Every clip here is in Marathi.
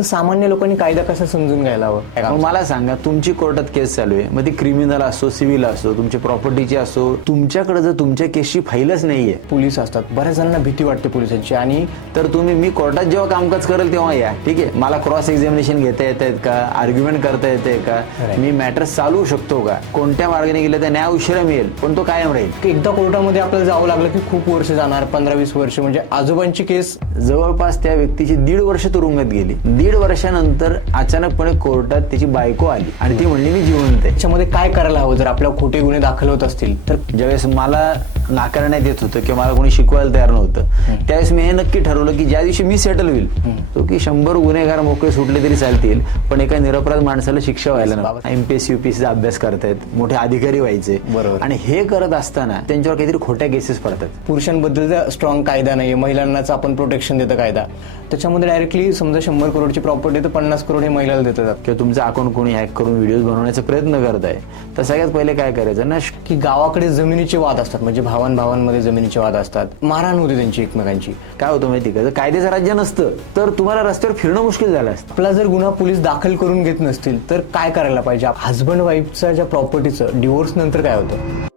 तर सामान्य लोकांनी कायदा कसा समजून घ्यायला हवं? मग मला सांगा, तुमची कोर्टात केस चालू आहे, मग ती क्रिमिनल असो, सिव्हिल असो, तुमच्या प्रॉपर्टीची असो, तुमच्याकडे जर तुमच्या केसची फाईलच नाहीये, पोलीस असतात, बऱ्याच जणांना भीती वाटते पोलिसांची, आणि तर मी कोर्टात जेव्हा कामकाज करेल तेव्हा या, ठीक आहे. मला क्रॉस एक्झामिनेशन घेता येत आहेत का, आर्ग्युमेंट करता येते का, मी मॅटर चालवू शकतो का, कोणत्या मार्गाने गेलं तर न्याय उशिरा मिळेल पण तो कायम राहील. एकदा कोर्टामध्ये आपल्याला जावं लागलं की खूप वर्ष जाणार, 15-20 वर्ष. म्हणजे आजोबांची केस जवळपास त्या व्यक्तीची 1.5 वर्ष तुरुंगात गेली. 1.5 वर्षानंतर अचानकपणे कोर्टात त्याची बायको आली आणि ती म्हणली मी जिवंत आहे. त्याच्यामध्ये काय करायला हवं जर आपल्याला खोटे गुन्हे दाखल होत असतील तर? ज्यावेळेस मला नाकारण्यात येत होतं किंवा मला कोणी शिकवायला तयार नव्हतं, त्यावेळेस मी हे नक्की ठरवलं की ज्या दिवशी मी सेटल होईल, तो की 100 गुन्हेगार मोकळे सुटले तरी चालतील, पण एका निरपराध माणसाला शिक्षा व्हायला नको. MPSC UPSCचा अभ्यास करतायत, मोठे अधिकारी व्हायचे, बरोबर. आणि हे करत असताना त्यांच्यावर काहीतरी खोट्या केसेस पडतात. पुरुषांबद्दल स्ट्रॉंग कायदा नाहीये, महिलांनाच आपण प्रोटेक्शन देतं कायदा, त्याच्यामध्ये डायरेक्टली समजा 100 करोडची प्रॉपर्टी तर 50 करोड हे महिलाला देतात. किंवा तुमचं अकाउंट कोणी हॅक करून व्हिडिओ बनवण्याचा प्रयत्न करत आहे, तर सगळ्यात पहिले काय करायचं ना, की गावाकडे जमिनीचे वाद असतात, म्हणजे भावांमध्ये जमिनीचे वाद असतात, मारहाण होते त्यांची एकमेकांची. काय होतं माहिती का, जर कायद्याचं राज्य नसतं तर तुम्हाला रस्त्यावर फिरणं मुश्किल झालं असतं. आपला जर गुन्हा पोलीस दाखल करून घेत नसतील तर काय करायला पाहिजे? हजबंड वाईफच्या ज्या प्रॉपर्टीचं डिवोर्स नंतर काय होतं?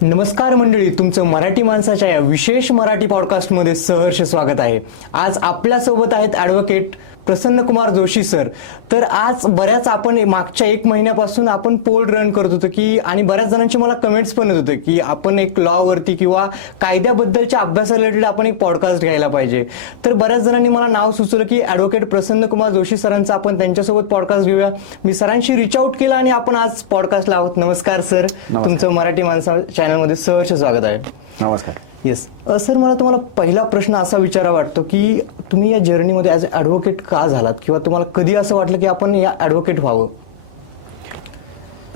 नमस्कार मंडळी, तुमचं मराठी माणसाच्या या विशेष मराठी पॉडकास्टमध्ये सहर्ष स्वागत आहे. आज आपल्यासोबत आहेत ॲडव्होकेट प्रसन्न कुमार जोशी सर. तर आज बऱ्याच आपण मागच्या 1 महिन्यापासून आपण पोल रन करत होतो की, आणि बऱ्याच जणांचे मला कमेंट्स पण येत होते की आपण एक लॉवरती किंवा कायद्याबद्दलच्या अभ्यासा रिलेटेड आपण एक पॉडकास्ट घ्यायला पाहिजे. तर बऱ्याच जणांनी मला नाव सुचवलं की ॲडव्होकेट प्रसन्न कुमार जोशी सरांचा आपण त्यांच्यासोबत पॉडकास्ट घेऊया. मी सरांशी रिच आउट केला आणि आपण आज पॉडकास्टला आहोत. नमस्कार सर, तुमचं मराठी माणसा चॅनलमध्ये सहर्ष स्वागत आहे. नमस्कार. येस सर, मला तुम्हाला पहिला प्रश्न असा विचारा वाटतो की तुम्ही या जर्नीमध्ये ॲज अ ॲडव्होकेट का झालात, किंवा तुम्हाला कधी असं वाटलं की आपण या ॲडव्होकेट व्हावं?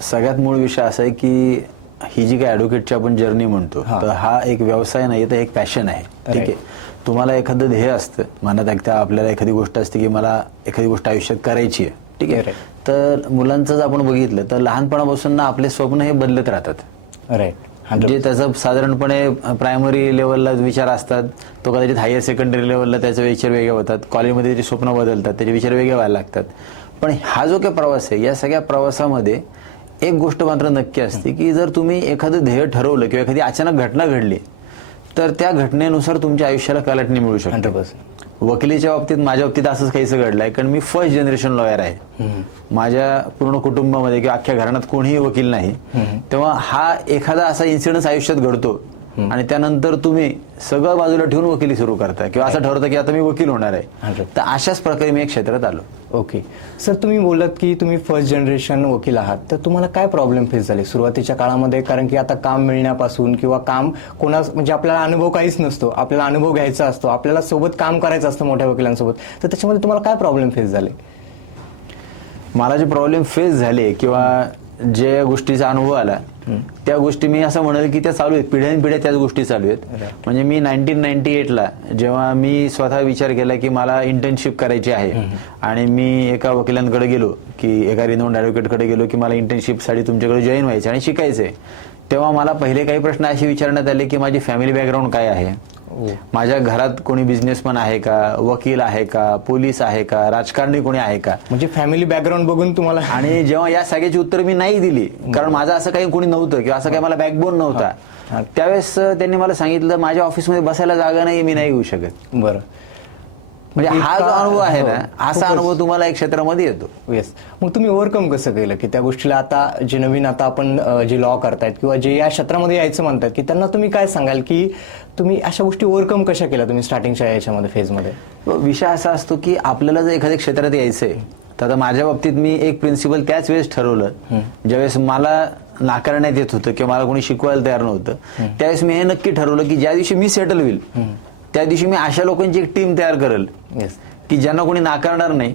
सगळ्यात मूळ विषय असा आहे की ही जी काय ॲडव्होकेटची आपण जर्नी म्हणतो, तर हा एक व्यवसाय नाही, तर एक पॅशन आहे. ठीक आहे, तुम्हाला एखादं ध्येय असतं मनात, एकदा आपल्याला एखादी गोष्ट असते की मला एखादी गोष्ट आयुष्यात करायची आहे. ठीक आहे, तर मुलांचं जर आपण बघितलं तर लहानपणापासून ना आपले स्वप्न हे बदलत राहतात. राईट. म्हणजे त्याचं साधारणपणे प्रायमरी लेवलला विचार असतात, तो कदाचित हायर सेकंडरी लेवलला त्याचे विचार वेगळे होतात, कॉलेजमध्ये त्याचे स्वप्न बदलतात, त्याचे विचार वेगळे व्हायला लागतात. पण हा जो काही प्रवास आहे, या सगळ्या प्रवासामध्ये एक गोष्ट मात्र नक्की असते की जर तुम्ही एखादं ध्येय ठरवलं किंवा एखादी अचानक घटना घडली तर त्या घटनेनुसार तुमच्या आयुष्याला कलाटणी मिळू शकते. 100%. वकिलीच्या बाबतीत, माझ्या बाबतीत असंच काहीसं घडलंय, कारण मी फर्स्ट जनरेशन लॉयर आहे. माझ्या पूर्ण कुटुंबामध्ये किंवा अख्ख्या घराण्यात कोणीही वकील नाही. तेव्हा हा एखादा असा इन्सिडेंट आयुष्यात घडतो आणि त्यानंतर तुम्ही सगळं बाजूला ठेवून वकिली सुरू करता किंवा असं ठरवतं की आता मी वकील होणार आहे. तर अशाच प्रकारे मी एक क्षेत्रात आलो. ओके सर, तुम्ही बोललात की तुम्ही फर्स्ट जनरेशन वकील आहात, तर तुम्हाला काय प्रॉब्लेम फेस झाले सुरुवातीच्या काळामध्ये? कारण की आता काम मिळण्यापासून किंवा काम म्हणजे आपल्याला अनुभव काहीच नसतो, आपल्याला अनुभव घ्यायचा असतो, आपल्याला सोबत काम करायचं असतं मोठ्या वकिलांसोबत, तर त्याच्यामध्ये तुम्हाला काय प्रॉब्लेम फेस झाले? मला जे प्रॉब्लेम फेस झाले किंवा जे गोष्टीचा अनुभव आला त्या गोष्टी मी असं म्हणेल की त्या चालू आहेत, पिढ्यानपिढ्या त्याच गोष्टी चालू आहेत. म्हणजे मी 1998ला जेव्हा मी स्वतः विचार केला की मला इंटर्नशिप करायची आहे आणि मी एका वकिलांकडे गेलो, की एका रिनोन्ड ॲडव्होकेटकडे गेलो की मला इंटर्नशिपसाठी तुमच्याकडे जॉईन व्हायचं आणि शिकायचंय, तेव्हा मला पहिले काही प्रश्न असे विचारण्यात आले की माझी फॅमिली बॅकग्राऊंड काय आहे, माझ्या घरात कोणी बिझनेसमॅन आहे का, वकील आहे का, पोलीस आहे का, राजकारणी कोणी आहे का. म्हणजे फॅमिली बॅकग्राऊंड बघून तुम्हाला. आणि जेव्हा या सगळ्याची उत्तर मी नाही दिली, कारण माझं असं काही कोणी नव्हतं किंवा असं काही मला बॅकबोन नव्हता, त्यावेळेस त्यांनी मला सांगितलं माझ्या ऑफिसमध्ये बसायला जागा नाही, मी नाही येऊ शकत. बरं. म्हणजे हा जो अनुभव आहे ना, असा अनुभव तुम्हाला एक क्षेत्रामध्ये येतो. येस. मग तुम्ही ओव्हरकम कसं केलं की त्या गोष्टीला? आता जे नवीन आता आपण जे लॉ करतायत किंवा जे या क्षेत्रामध्ये यायचं म्हणतात, की त्यांना तुम्ही काय सांगाल की तुम्ही अशा गोष्टी ओव्हरकम कशा केल्या तुम्ही स्टार्टिंगच्या याच्यामध्ये फेजमध्ये? विषय असा असतो की आपल्याला जर एखाद्या क्षेत्रात यायचंय, तर आता माझ्या बाबतीत मी एक प्रिन्सिपल त्याच वेळेस ठरवलं ज्यावेळेस मला नाकारण्यात येत होतं किंवा मला कोणी शिकवायला तयार नव्हतं, त्यावेळेस मी हे नक्की ठरवलं की ज्या दिवशी मी सेटल होईल त्या दिवशी मी अशा लोकांची एक टीम तयार करेल की ज्यांना कोणी नाकारणार नाही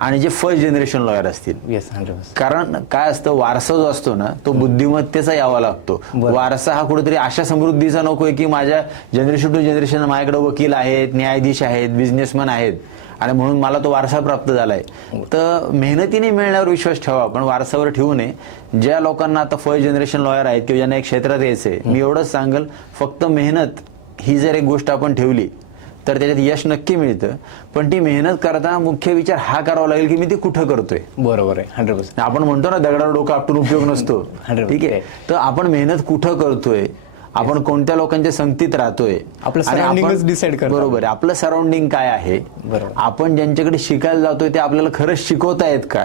आणि जे फर्स्ट जनरेशन लॉयर असतील. येस. कारण काय असतं, वारसा जो असतो ना तो बुद्धिमत्तेचा यावा लागतो. वारसा हा कुठेतरी अशा समृद्धीचा नकोय की माझ्या जनरेशन टू जनरेशन माझ्याकडे वकील आहेत, न्यायाधीश आहेत, बिझनेसमॅन आहेत आणि म्हणून मला तो वारसा प्राप्त झालाय. तर मेहनतीने मिळण्यावर विश्वास ठेवा, पण वारसावर ठेवू नये. ज्या लोकांना आता फर्स्ट जनरेशन लॉयर आहेत किंवा ज्यांना एक क्षेत्रात यायचंय, मी एवढंच सांगेल, फक्त मेहनत ही जर एक गोष्ट आपण ठेवली तर त्याच्यात यश नक्की मिळतं. पण ती मेहनत करताना मुख्य विचार हा करावा लागेल की मी ते कुठं करतोय. बरोबर आहे, 100%. आपण म्हणतो ना दगडावर डोकं आपटून उपयोग नसतो. 100%. ठीक आहे, तर आपण मेहनत कुठं करतोय, आपण कोणत्या लोकांच्या संगतीत राहतोय, आपलं आणि आपण- surroundingच decide करतं. बरोबर आहे, आपलं सराउंडिंग काय आहे, बरोबर. आपण ज्यांच्याकडे शिकायला जातोय ते आपल्याला खरंच शिकवतायत का,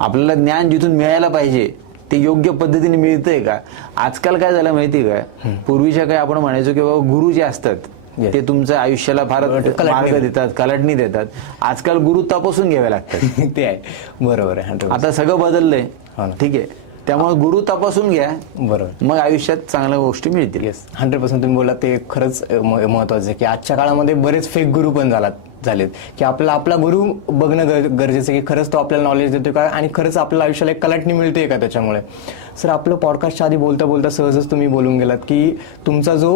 आपल्याला ज्ञान जिथून मिळायला पाहिजे ते योग्य पद्धतीने मिळतंय का. आजकाल काय झालं माहिती का, पूर्वीच्या काय आपण म्हणायचो की बाबा गुरु जे असतात ते तुमच्या आयुष्याला फार मार्ग देतात, कलाटणी देतात. आजकाल गुरु तपासून घ्यावे लागतात. ते आहे, बरोबर आहे, 100%. आता सगळं बदललंय. हो ना. ठीक आहे, त्यामुळे गुरु तपासून घ्या, बरोबर. मग आयुष्यात चांगल्या गोष्टी मिळतील. येस, 100% तुम्ही बोला ते खरंच महत्वाचं आहे की आजच्या काळामध्ये बरेच फेक गुरु पण झालेत की आपला गुरु बघणं गरजेचं आहे की खरंच तो आपल्याला नॉलेज देतोय का आणि खरंच आपल्या आयुष्याला एक कलाटणी मिळते का त्याच्यामुळे. सर, आपलं पॉडकास्टच्या आधी बोलता बोलता सहजच तुम्ही बोलून गेलात की तुमचा जो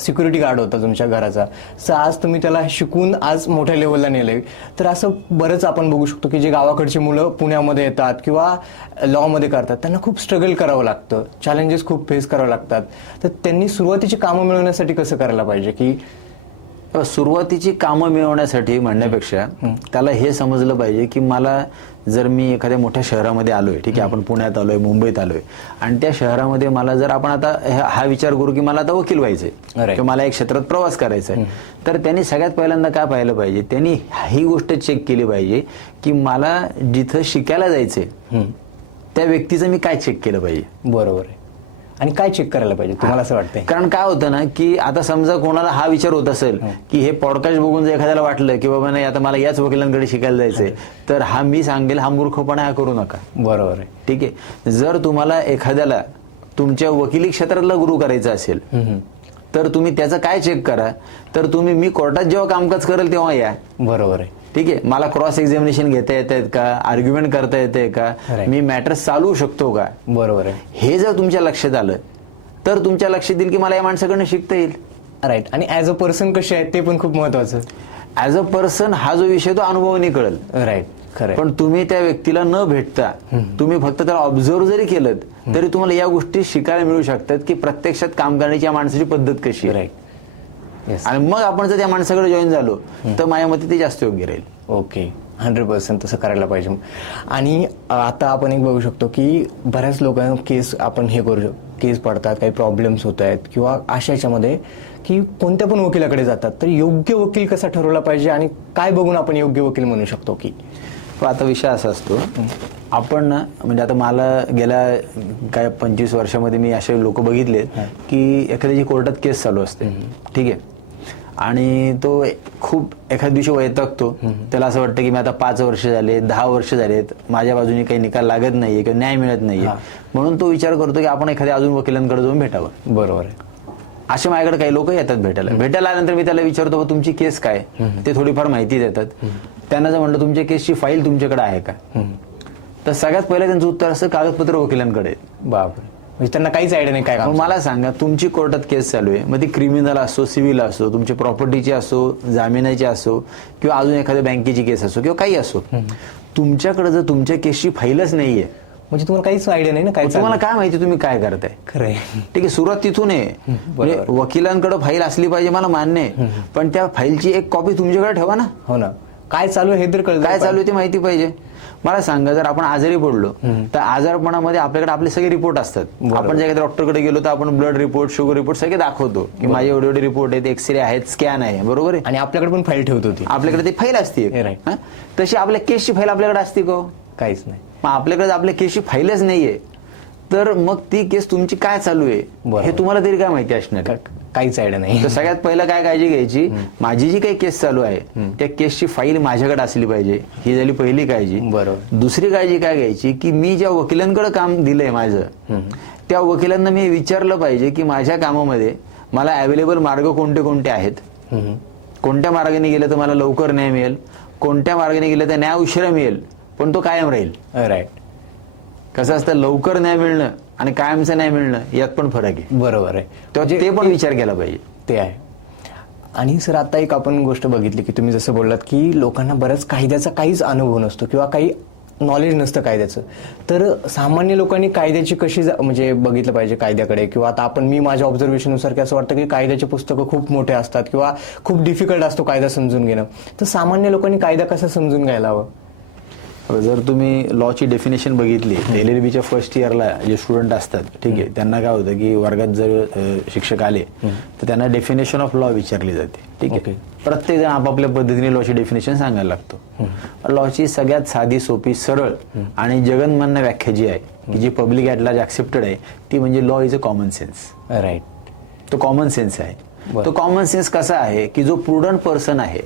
सिक्युरिटी गार्ड होता तुमच्या घराचा, सर आज तुम्ही त्याला शिकून आज मोठ्या लेवलला नेलंय. तर असं बरंच आपण बघू शकतो की जे गावाकडची मुलं पुण्यामध्ये येतात किंवा लॉमध्ये करतात त्यांना खूप स्ट्रगल करावं लागतं, चॅलेंजेस खूप फेस करावं लागतात. तर त्यांनी सुरुवातीची कामं मिळवण्यासाठी कसं करायला पाहिजे की सुरुवातीची कामं मिळवण्यासाठी म्हणण्यापेक्षा त्याला हे समजलं पाहिजे की मला जर मी एखाद्या मोठ्या शहरामध्ये आलोय, ठीक आहे, आपण पुण्यात आलोय, मुंबईत आलोय, आणि त्या शहरामध्ये मला जर आपण आता हा विचार करू की मला आता वकील व्हायचंय किंवा मला एक क्षेत्रात प्रवास करायचा आहे, तर त्यांनी सगळ्यात पहिल्यांदा काय पाहिलं पाहिजे, त्यांनी ही गोष्ट चेक केली पाहिजे की मला जिथं शिकायला जायचंय त्या व्यक्तीचं मी काय चेक केलं पाहिजे. बरोबर आहे. आणि काय चेक करायला पाहिजे तुम्हाला असं वाटतंय? कारण काय होतं ना की आता समजा कोणाला हा विचार होत असेल की हे पॉडकास्ट बघून जर एखाद्याला वाटलं की बाबा नाही आता मला याच वकिलांकडे शिकायला जायचंय, तर हा मी सांगेल हा मूर्खपणा हा करू नका. बरोबर आहे. ठीक आहे, जर तुम्हाला एखाद्याला तुमच्या वकिली क्षेत्रातला गुरु करायचा असेल तर तुम्ही त्याचं काय चेक करा, तर तुम्ही मी कोर्टात जेव्हा कामकाज करेल तेव्हा या. बरोबर आहे. ठीक आहे, मला क्रॉस एक्झामिनेशन घेता येत आहेत का, आर्ग्युमेंट करता येते का, मी मॅटर चालवू शकतो का. बरोबर आहे. हे जर तुमच्या लक्षात आलं तर तुमच्या लक्षात येईल की मला या माणसाकडनं शिकता येईल. राईट. आणि ऍज अ पर्सन कसे आहेत ते पण खूप महत्वाचं. ऍज अ पर्सन हा जो विषय तो अनुभवाने कळेल. राईट, खरं. पण तुम्ही त्या व्यक्तीला न भेटता तुम्ही फक्त त्याला ऑब्झर्व जरी केलं तरी तुम्हाला या गोष्टी शिकायला मिळू शकतात की प्रत्यक्षात काम करण्याची या माणसाची पद्धत कशी आहे. राईट. येस. आणि मग आपण जर त्या माणसाकडे जॉईन झालो तर माझ्या मते ते जास्त योग्य राहील. ओके, 100% तसं करायला पाहिजे. आणि आता आपण एक बघू शकतो की बऱ्याच लोकांना केस आपण हे करू शकतो, केस पडतात, काही प्रॉब्लेम्स होत आहेत किंवा अशा याच्यामध्ये की कोणत्या पण वकिलाकडे जातात, तर योग्य वकील कसा ठरवला पाहिजे आणि काय बघून आपण योग्य वकील म्हणू शकतो की. आता विषय असा असतो, आपण ना म्हणजे आता मला गेल्या काय 25 वर्षामध्ये मी असे लोक बघितलेत की एखाद्याची कोर्टात केस चालू असते, ठीक आहे, आणि तो खूप एखाद्या दिवशी वैतागतो, त्याला असं वाटतं की मी आता 5 वर्ष झाले, 10 वर्ष झालेत, माझ्या बाजूने काही निकाल लागत नाहीये किंवा न्याय मिळत नाहीये, म्हणून तो विचार करतो की आपण एखाद्या अजून वकिलांकडे जाऊन भेटावं. बरोबर आहे. असे माझ्याकडे काही लोक येतात भेटायला आल्यानंतर मी त्याला विचारतो तुमची केस काय, ते थोडीफार माहिती देतात. त्यांना जर म्हणलं तुमच्या केसची फाईल तुमच्याकडे आहे का, तर सगळ्यात पहिलं त्यांचं उत्तर असं कागदपत्र वकिलांकडे. बापरे, म्हणजे त्यांना काहीच आयडिया नाही काय काम. मला सांगा तुमची कोर्टात केस चालू आहे, मग ती क्रिमिनल असो, सिव्हिल असो, तुमची प्रॉपर्टीची असो, जामिनाची असो किंवा अजून एखाद्या बँकेची केस असो किंवा काही असो, तुमच्याकडे जर तुमच्या केसची फाईलच नाहीये म्हणजे तुम्हाला काहीच आयडिया नाही ना काय तुम्हाला काय माहिती तुम्ही काय करताय. खरंय. ठीक आहे, सुरुवात तिथून आहे. म्हणजे वकिलांकडे फाईल असली पाहिजे मला मान्य आहे, पण त्या फाईलची एक कॉपी तुमच्याकडे ठेवा ना. हो ना, काय चालू आहे हे तर कळलं, काय चालू आहे ते माहिती पाहिजे. मला सांगा जर आपण आजारी पडलो तर आजारपणामध्ये आपल्याकडे आपले सगळे रिपोर्ट असतात. आपण जर डॉक्टरकडे गेलो तर आपण ब्लड रिपोर्ट, शुगर रिपोर्ट सगळे दाखवतो की माझे एवढे एवढे रिपोर्ट आहेत, एक्सरे आहेत, स्कॅन आहे, बरोबर आहे. आणि आपल्याकडे पण फाईल ठेवत होती, आपल्याकडे ती फाईल असते. तशी आपल्या केसची फाईल आपल्याकडे असते का? काहीच नाही. मग आपल्याकडे आपल्या केसची फाईलच नाहीये तर मग ती केस तुमची काय चालू आहे हे तुम्हाला तरी काय माहिती असणार. काहीच आयडिया नाही. तर सगळ्यात पहिलं काय काळजी घ्यायची, माझी जी काही केस चालू आहे त्या केसची फाईल माझ्याकडे असली पाहिजे, ही झाली पहिली काळजी. बरोबर. दुसरी काळजी काय घ्यायची की मी ज्या वकिलांकडे काम दिलंय माझं, त्या वकिलांना मी विचारलं पाहिजे की माझ्या कामामध्ये मला अवेलेबल मार्ग कोणते कोणते आहेत, कोणत्या मार्गाने गेलं तर मला लवकर न्याय मिळेल, कोणत्या मार्गाने गेलं तर न्याय उशिरा मिळेल पण तो कायम राहील. राईट. कसं असतं, लवकर न्याय मिळणं आणि कायमचं न्याय मिळणं यात पण फरक आहे. बरोबर आहे. तेव्हा ते पण विचार केला पाहिजे. ते आहे. आणि सर आता एक आपण गोष्ट बघितली की तुम्ही जसं बोललात की लोकांना बऱ्याच कायद्याचा काहीच अनुभव नसतो किंवा काही नॉलेज नसतं कायद्याचं, तर सामान्य लोकांनी कायद्याची कशी म्हणजे बघितलं पाहिजे कायद्याकडे? किंवा आता मी माझ्या ऑब्झर्वेशननुसार की असं वाटतं की कायद्याची पुस्तकं खूप मोठे असतात किंवा खूप डिफिकल्ट असतो कायदा समजून घेणं, तर सामान्य लोकांनी कायदा कसा समजून घ्यायला हवं? जर तुम्ही लॉची डेफिनेशन बघितली, LLBच्या फर्स्ट इयरला जे स्टुडंट असतात, ठीक आहे, त्यांना काय होतं की वर्गात जर शिक्षक आले तर त्यांना डेफिनेशन ऑफ लॉ विचारली जाते. ठीक आहे, प्रत्येक जण आपापल्या पद्धतीने लॉची डेफिनेशन सांगायला लागतो. लॉची सगळ्यात साधी, सोपी, सरळ आणि जगन्मान्य व्याख्या जी आहे की जी पब्लिक ॲट लार्ज ऍक्सेप्टेड आहे ती म्हणजे law is a common sense. Right. तो कॉमन सेन्स आहे. तो कॉमन सेन्स कसा आहे की जो प्रुडंट पर्सन आहे,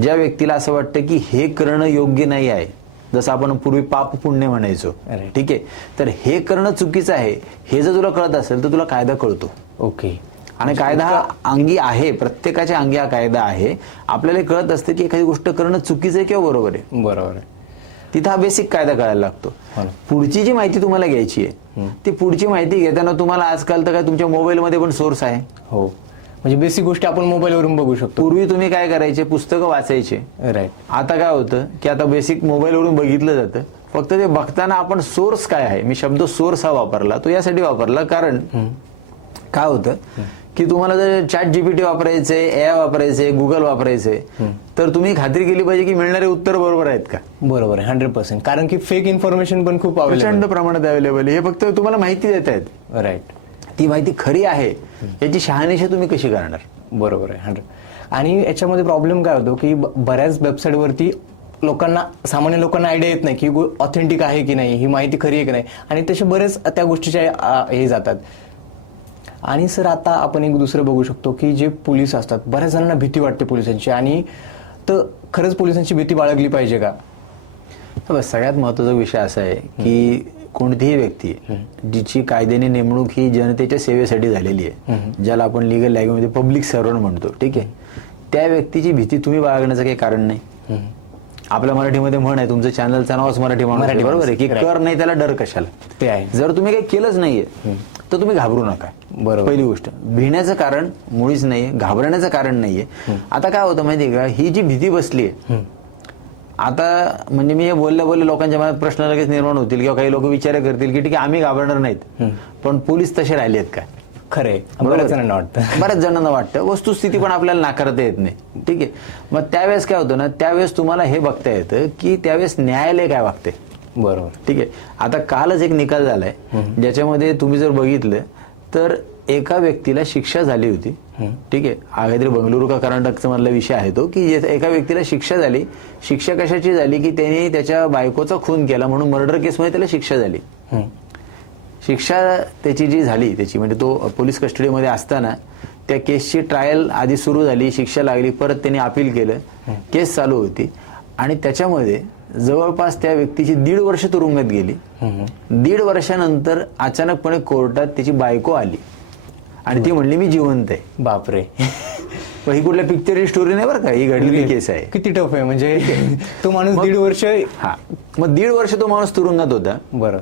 ज्या व्यक्तीला असं वाटतं की हे करणं योग्य नाही आहे, जसं आपण पूर्वी पाप पुण्य म्हणायचो, ठीक आहे, तर हे करणं चुकीचं आहे हे जर तुला कळत असेल तर तुला कायदा कळतो. ओके. आणि कायदा हा अंगी आहे, प्रत्येकाच्या अंगी हा कायदा आहे. आपल्याला कळत असतं की एखादी गोष्ट करणं चुकीचं आहे किंवा बरोबर आहे. बरोबर आहे. तिथं हा बेसिक कायदा कळायला लागतो. पुढची जी माहिती तुम्हाला घ्यायची आहे ती पुढची माहिती घेताना तुम्हाला आजकाल तर काय तुमच्या मोबाईलमध्ये पण सोर्स आहे. हो, म्हणजे बेसिक गोष्टी आपण मोबाईलवरून बघू शकतो. पूर्वी तुम्ही काय करायचे, पुस्तकं वाचायचे. राईट. आता काय होतं की आता बेसिक मोबाईलवरून बघितलं जातं, फक्त ते बघताना आपण सोर्स काय आहे, मी शब्द सोर्स हा वापरला तो यासाठी वापरला कारण काय होतं की तुम्हाला जर ChatGPT वापरायचे, AI वापरायचे, गुगल वापरायचे, तर तुम्ही खात्री केली पाहिजे की मिळणारे उत्तर बरोबर आहेत का. बरोबर आहे, 100%. कारण की फेक इन्फॉर्मेशन पण खूप प्रचंड प्रमाणात अवेलेबल आहे. हे फक्त तुम्हाला माहिती देत आहेत. राईट. ती माहिती खरी आहे याची शहानिशा तुम्ही कशी करणार. बरोबर आहे, 100. आणि याच्यामध्ये प्रॉब्लेम काय होतो की बऱ्याच वेबसाईटवरती लोकांना, सामान्य लोकांना आयडिया येत नाही की ऑथेंटिक आहे की नाही, ही माहिती खरी आहे की नाही, आणि तसे बरेच त्या गोष्टीच्या हे जातात. आणि सर आता आपण एक दुसरं बघू शकतो की जे पोलीस असतात, बऱ्याच जणांना भीती वाटते पोलिसांची, आणि तर खरंच पोलिसांची भीती बाळगली पाहिजे का? सगळ्यात महत्वाचा विषय असा आहे की कोणतीही व्यक्ती जिची कायद्याने नेमणूक ही जनतेच्या सेवेसाठी झालेली आहे, ज्याला आपण लिगल लँग्वेजमध्ये पब्लिक सर्व्हंट म्हणतो, ठीक आहे, त्या व्यक्तीची भीती तुम्ही बाळगण्याचं काही कारण नाही. आपल्या मराठीमध्ये म्हण आहे, तुमचं चॅनलचं नावच मराठी माणूस, बरोबर आहे की कर नाही त्याला डर कशाला. ते आहे. जर तुम्ही काही केलंच नाहीये तर तुम्ही घाबरू नका. बरोबर. पहिली गोष्ट, भिण्याचं कारण मुळीच नाहीये, घाबरण्याचं कारण नाहीये. आता काय होतं माहितीये का, ही जी भीती बसली आहे आता, म्हणजे मी हे बोलल्या लोकांच्या मनात प्रश्न लगेच निर्माण होतील किंवा काही लोक विचार करतील की ठीक आहे आम्ही घाबरणार नाहीत, पण पोलीस तसे राहिले आहेत का. खरे, बऱ्याच जणांना वाटतं. बऱ्याच जणांना वाटतं. वस्तुस्थिती पण आपल्याला नाकारता येत नाही. ठीक आहे, मग त्यावेळेस काय होतं ना, त्यावेळेस तुम्हाला हे बघता येतं की त्यावेळेस न्यायालय काय वागते. बरोबर. ठीक आहे, आता कालच एक निकाल झालाय ज्याच्यामध्ये तुम्ही जर बघितलं तर एका व्यक्तीला शिक्षा झाली होती. ठीक आहे, हा काहीतरी बंगळुरू का कर्नाटकचा मधला विषय आहे तो, की एका व्यक्तीला शिक्षा झाली. शिक्षा कशाची झाली की त्याने त्याच्या बायकोचा खून केला म्हणून मर्डर केसमध्ये त्याला शिक्षा झाली. शिक्षा त्याची जी झाली त्याची म्हणजे तो पोलीस कस्टडीमध्ये असताना त्या केसची ट्रायल आधी सुरू झाली, शिक्षा लागली, परत त्यांनी अपील केलं, केस चालू होती आणि त्याच्यामध्ये जवळपास त्या व्यक्तीची 1.5 वर्ष तुरुंगात गेली. 1.5 वर्षानंतर अचानकपणे कोर्टात त्याची बायको आली आणि ती म्हणली मी जिवंत आहे. बापरे. पण ही कुठल्या पिक्चरची स्टोरी नाही बरं का, ही घडलेली केस आहे. किती टफ आहे म्हणजे तो माणूस 1.5 वर्ष. हा, मग 1.5 वर्ष तो माणूस तुरुंगात होता. बरं.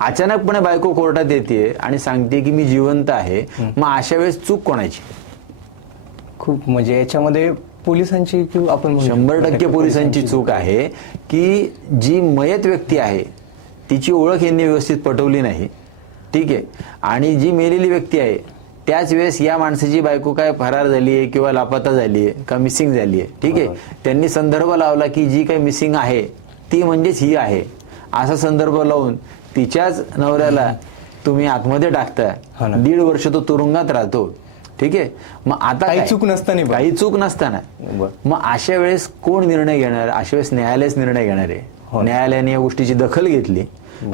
अचानकपणे बायको कोर्टात येते आणि सांगते की मी जिवंत आहे. मग अशा वेळेस चूक कोणाची. खूप म्हणजे याच्यामध्ये पोलिसांची किंवा आपण 100% पोलिसांची चूक आहे की जी मयत व्यक्ती आहे तिची ओळख यांनी व्यवस्थित पटवली नाही. ठीक आहे, आणि जी मेलेली व्यक्ती आहे त्याच वेळेस या माणसाची बायको काय फरार झाली आहे किंवा लापता झाली आहे का मिसिंग झाली आहे. ठीक आहे, त्यांनी संदर्भ लावला की जी काही मिसिंग आहे ती म्हणजेच ही आहे, असा संदर्भ लावून तिच्याच नवऱ्याला तुम्ही आतमध्ये टाकता. 1.5 वर्ष तो तुरुंगात राहतो. ठीक आहे, मग आता काही चूक नसताना, काही चूक नसताना मग अशा वेळेस कोण निर्णय घेणार. अशा वेळेस न्यायालयच निर्णय घेणार आहे. न्यायालयाने या गोष्टीची दखल घेतली,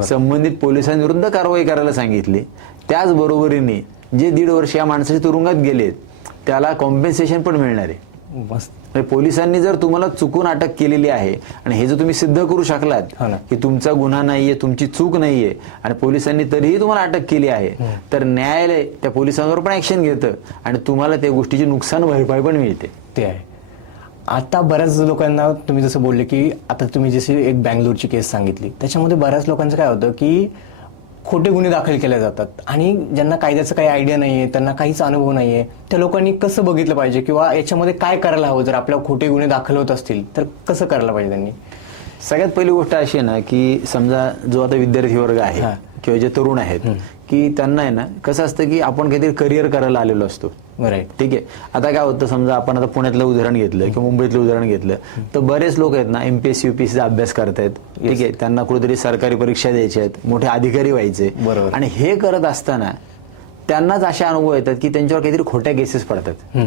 संबंधित पोलिसांविरुद्ध कारवाई करायला सांगितली. त्याचबरोबरीने जे 1.5 वर्ष या माणसाच्या तुरुंगात गेलेत त्याला कॉम्पेन्सेशन पण मिळणार आहे. पोलिसांनी जर तुम्हाला चुकून अटक केलेली आहे आणि हे जर तुम्ही सिद्ध करू शकलात की तुमचा गुन्हा नाहीये, तुमची चूक नाहीये आणि पोलिसांनी तरीही तुम्हाला अटक केली आहे, तर न्यायालय त्या पोलिसांवर पण ऍक्शन घेतं आणि तुम्हाला त्या गोष्टीची नुकसान भरपाई पण मिळते. ते आहे. आता बऱ्याच लोकांना तुम्ही जसं बोलले की आता तुम्ही जशी एक बँगलोरची केस सांगितली त्याच्यामध्ये बऱ्याच लोकांचं काय होतं की खोटे गुन्हे दाखल केले जातात आणि ज्यांना कायद्याचं काही आयडिया नाहीये, त्यांना काहीच अनुभव नाहीये, त्या लोकांनी कसं बघितलं पाहिजे किंवा याच्यामध्ये काय करायला हवं. जर आपल्याला खोटे गुन्हे दाखल होत असतील तर कसं करायला पाहिजे त्यांनी. सगळ्यात पहिली गोष्ट अशी आहे ना की समजा जो आता विद्यार्थी वर्ग आहे किंवा जे तरुण आहेत की त्यांना आहे ना कसं असतं की आपण काहीतरी करिअर करायला आलेलो असतो. राईट. ठीक आहे. आता काय होतं समजा आपण आता पुण्यातलं उदाहरण घेतलं किंवा मुंबईतलं उदाहरण घेतलं तर बरेच लोक आहेत ना एमपीएससी युपीएससीचा अभ्यास करतायत. ठीक आहे. त्यांना कुठेतरी सरकारी परीक्षा द्यायच्या आहेत, मोठे अधिकारी व्हायचे. बरोबर. आणि हे करत असताना त्यांनाच असे अनुभव येतात की त्यांच्यावर काहीतरी खोट्या केसेस पडतात.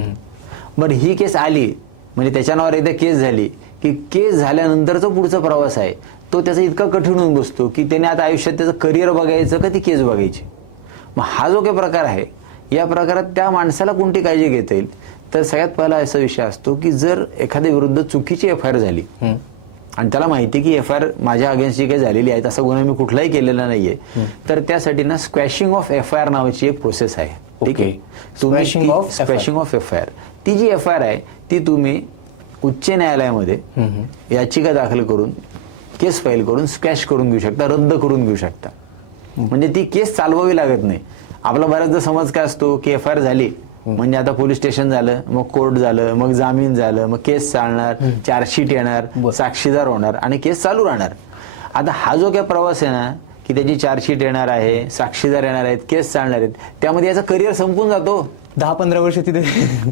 बरं ही केस आली म्हणजे त्याच्या नावावर एकदा केस झाली की केस झाल्यानंतरचा पुढचा प्रवास आहे तो त्याचा इतका कठीण होऊन बसतो की त्याने आता आयुष्यात त्याचं करिअर बघायचं का ती केस बघायची. मग हा जो काही प्रकार आहे या प्रकारात त्या माणसाला कोणती काळजी घेता येईल तर सगळ्यात पहिला असा विषय असतो की जर एखाद्या विरुद्ध चुकीची एफ-आय-आर झाली आणि त्याला माहिती की एफ-आय-आर माझ्या अगेन्स्ट जी काही झालेली आहे असा गुन्हा मी कुठलाही केलेला नाहीये तर त्यासाठी ना स्क्वॅशिंग ऑफ एफ-आय-आर नावाची एक प्रोसेस आहे. ठीक आहे. स्क्वॅशिंग ऑफ एफ-आय-आर ती जी एफ-आय-आर आहे ती तुम्ही उच्च न्यायालयामध्ये याचिका दाखल करून केस फाईल करून स्क्वॅश करून घेऊ शकता, रद्द करून घेऊ शकता. म्हणजे ती केस चालवावी लागत नाही. आपला बऱ्याचदा समज काय असतो की एफ-आय-आर झाली म्हणजे आता पोलीस स्टेशन झालं, मग कोर्ट झालं, मग जामीन झालं, मग केस चालणार, चार्जशीट येणार, साक्षीदार होणार आणि केस चालू राहणार. आता हा जो काही प्रवास आहे ना की त्याची चार्जशीट येणार आहे, साक्षीदार येणार आहेत, केस चालणार आहेत, त्यामध्ये याचा करिअर संपून जातो. 10-15 वर्ष तिथे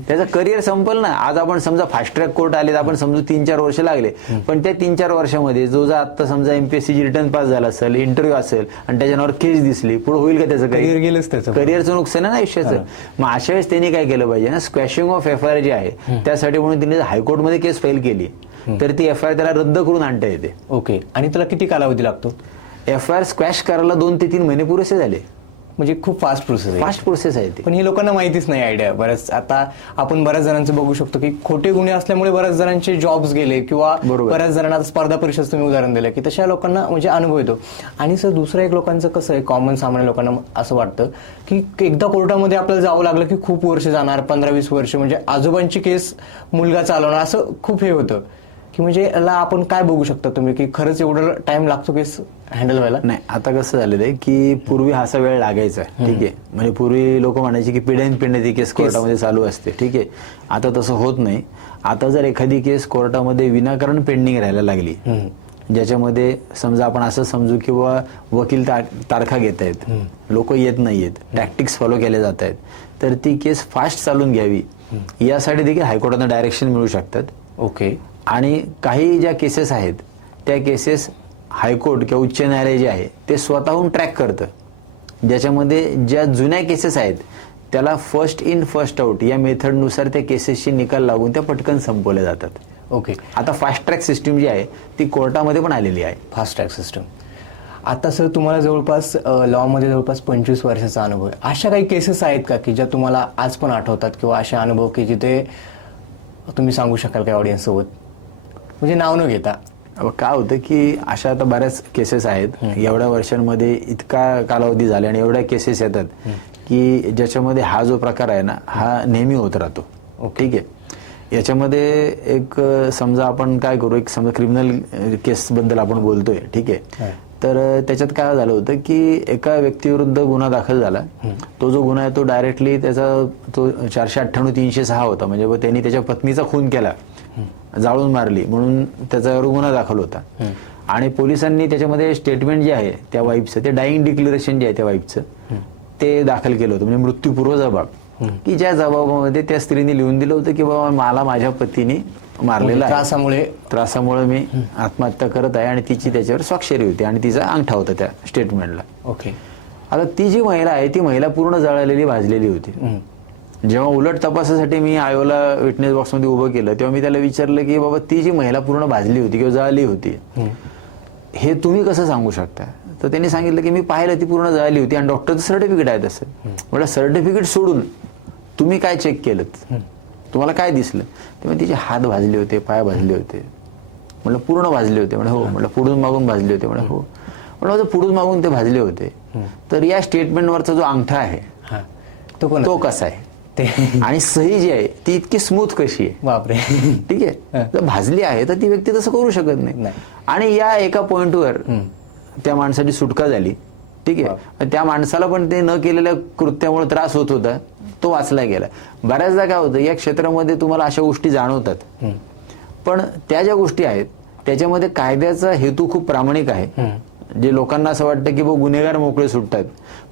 त्याचं करिअर संपल ना. आज आपण समजा फास्ट ट्रॅक कोर्ट आले आपण समजू 3-4 वर्ष लागले पण त्या 3-4 वर्षामध्ये जो आता समजा एमपीएससीची रिटर्न पास झाला असेल, इंटरव्ह्यू असेल आणि त्याच्यावर केस दिसली पुढे होईल का त्याचं करिअर गेलंच त्याचं. करिअरचं नुकसान आहे ना आयुष्याचं. मग अशा वेळेस त्यांनी काय केलं पाहिजे ना स्क्वॅशिंग ऑफ एफ-आय-आर जी आहे त्यासाठी म्हणून त्यांनी हायकोर्टमध्ये केस फाईल केली तर ती एफ-आय-आर त्याला रद्द करून आणता येते. ओके. आणि त्याला किती कालावधी लागतो? एफ-आय-आर स्क्वॅश करायला 2 ते 3 महिने पुरेसे झाले. म्हणजे खूप फास्ट प्रोसेस आहे. फास्ट प्रोसेस आहे ती. पण हे लोकांना माहितीच नाही आयडिया. बऱ्याच आता आपण बऱ्याच जणांचं बघू शकतो की खोटे गुन्हे असल्यामुळे बऱ्याच जणांचे जॉब्स गेले किंवा बऱ्याच जणांना स्पर्धा परीक्षेचं तुम्ही उदाहरण दिलं की तशा लोकांना म्हणजे अनुभव येतो. आणि सर दुसरं एक लोकांचं कसं आहे कॉमन सामान्य लोकांना असं वाटतं की एकदा कोर्टामध्ये आपल्याला जावं लागलं की खूप वर्ष जाणार, 15-20 वर्ष, म्हणजे आजोबांची केस मुलगा चालवणार असं खूप हे होतं की म्हणजे याला आपण काय बघू शकता तुम्ही की खरंच एवढं टाइम लागतो केस हँडल व्हायला? नाही आता कसं झालेलं आहे की पूर्वी हा असा वेळ लागायचा. ठीक आहे. म्हणजे पूर्वी लोक म्हणायचे की पिढ्यानपिढ्या ती केस कोर्टामध्ये चालू असते. ठीक आहे. आता तसं होत नाही. आता जर एखादी केस कोर्टामध्ये विनाकारण पेंडिंग राहायला लागली ज्याच्यामध्ये समजा आपण असं समजू किंवा वकील तारखा घेत आहेत, लोक येत नाहीयेत, टॅक्टिक्स फॉलो केले जात आहेत तर ती केस फास्ट चालून घ्यावी यासाठी देखील हायकोर्टानं डायरेक्शन मिळू शकतात. ओके. आणि काही ज्या केसेस आहेत त्या केसेस हायकोर्ट किंवा उच्च न्यायालय जे आहे ते स्वतःहून ट्रॅक करतं. ज्याच्यामध्ये ज्या जुन्या केसेस आहेत त्याला फर्स्ट इन फर्स्ट आउट या मेथडनुसार त्या केसेसचे निकाल लागून त्या पटकन संपवल्या जातात. ओके. आता फास्ट ट्रॅक सिस्टीम जी आहे ती कोर्टामध्ये पण आलेली आहे. Fast track system. आता सर तुम्हाला जवळपास लॉमध्ये जवळपास 25 वर्षाचा अनुभव आहे. अशा काही केसेस आहेत का की ज्या तुम्हाला आज पण आठवतात किंवा असे अनुभव की जिथे तुम्ही सांगू शकाल काय ऑडियन्स सोबत, म्हणजे नाव न घेता? काय होतं की अशा आता बऱ्याच केसेस आहेत. एवढ्या वर्षांमध्ये इतका कालावधी झाला आणि एवढ्या केसेस येतात की ज्याच्यामध्ये हा जो प्रकार आहे ना हा नेहमी होत राहतो. ठीक आहे. याच्यामध्ये एक समजा आपण काय करू, एक समजा क्रिमिनल केस बद्दल आपण बोलतोय. ठीक आहे. तर त्याच्यात काय झालं होतं की एका व्यक्तीविरुद्ध गुन्हा दाखल झाला. तो जो गुन्हा आहे तो डायरेक्टली त्याचा तो 498-306 होता. म्हणजे त्यांनी त्याच्या पत्नीचा खून केला, जाळून मारली म्हणून त्याच्यावर गुन्हा दाखल होता. आणि पोलिसांनी त्याच्यामध्ये स्टेटमेंट जे आहे त्या वाईफचं, ते डाईंग डिक्लेरेशन जे आहे त्या वाईफचं ते दाखल केलं होतं. म्हणजे मृत्यूपूर्व जबाब, की ज्या जबाबामध्ये त्या स्त्रीने लिहून दिलं होतं की बाबा मला माझ्या पतीने मारलेला आहे, त्रासामुळे मी आत्महत्या करत आहे आणि तिची त्याच्यावर स्वाक्षरी होती आणि तिचा अंगठा होता त्या स्टेटमेंटला. ओके. आता ती जी महिला आहे ती महिला पूर्ण जळालेली भाजलेली होती. जेव्हा उलट तपासासाठी मी आयोला विटनेस बॉक्समध्ये उभं केलं तेव्हा मी त्याला विचारलं की बाबा ती जी महिला पूर्ण भाजली होती किंवा जळाली होती हे तुम्ही कसं सांगू शकता? तर त्यांनी सांगितलं की मी पाहिलं ती पूर्ण जळाली होती आणि डॉक्टरचं सर्टिफिकेट आहे तसं. म्हटलं सर्टिफिकेट सोडून तुम्ही काय चेक केलं, तुम्हाला काय दिसलं? तेव्हा तिचे हात भाजले होते, पाय भाजले होते. म्हटलं पूर्ण भाजले होते? म्हणजे हो. म्हटलं पुढून मागून भाजले होते? म्हणजे हो. म्हटलं पुढून मागून ते भाजले होते. तर या स्टेटमेंटवरचा जो अंगठा आहे तो कसा आहे आणि सही जी आहे ती इतकी स्मूथ कशी आहे? बापरे. ठीक आहे. जर भाजली आहे तर ती व्यक्ती तसं करू शकत नाही. आणि या एका पॉइंटवर त्या माणसाची सुटका झाली. ठीक आहे. त्या माणसाला पण ते न केलेल्या कृत्यामुळे त्रास होत होता, तो वाचला गेला. बऱ्याचदा काय होतं या क्षेत्रामध्ये तुम्हाला अशा गोष्टी जाणवतात पण त्या ज्या गोष्टी आहेत त्याच्यामध्ये कायद्याचा हेतू खूप प्रामाणिक आहे. जे लोकांना असं वाटतं की गुन्हेगार मोकळे सुटतात,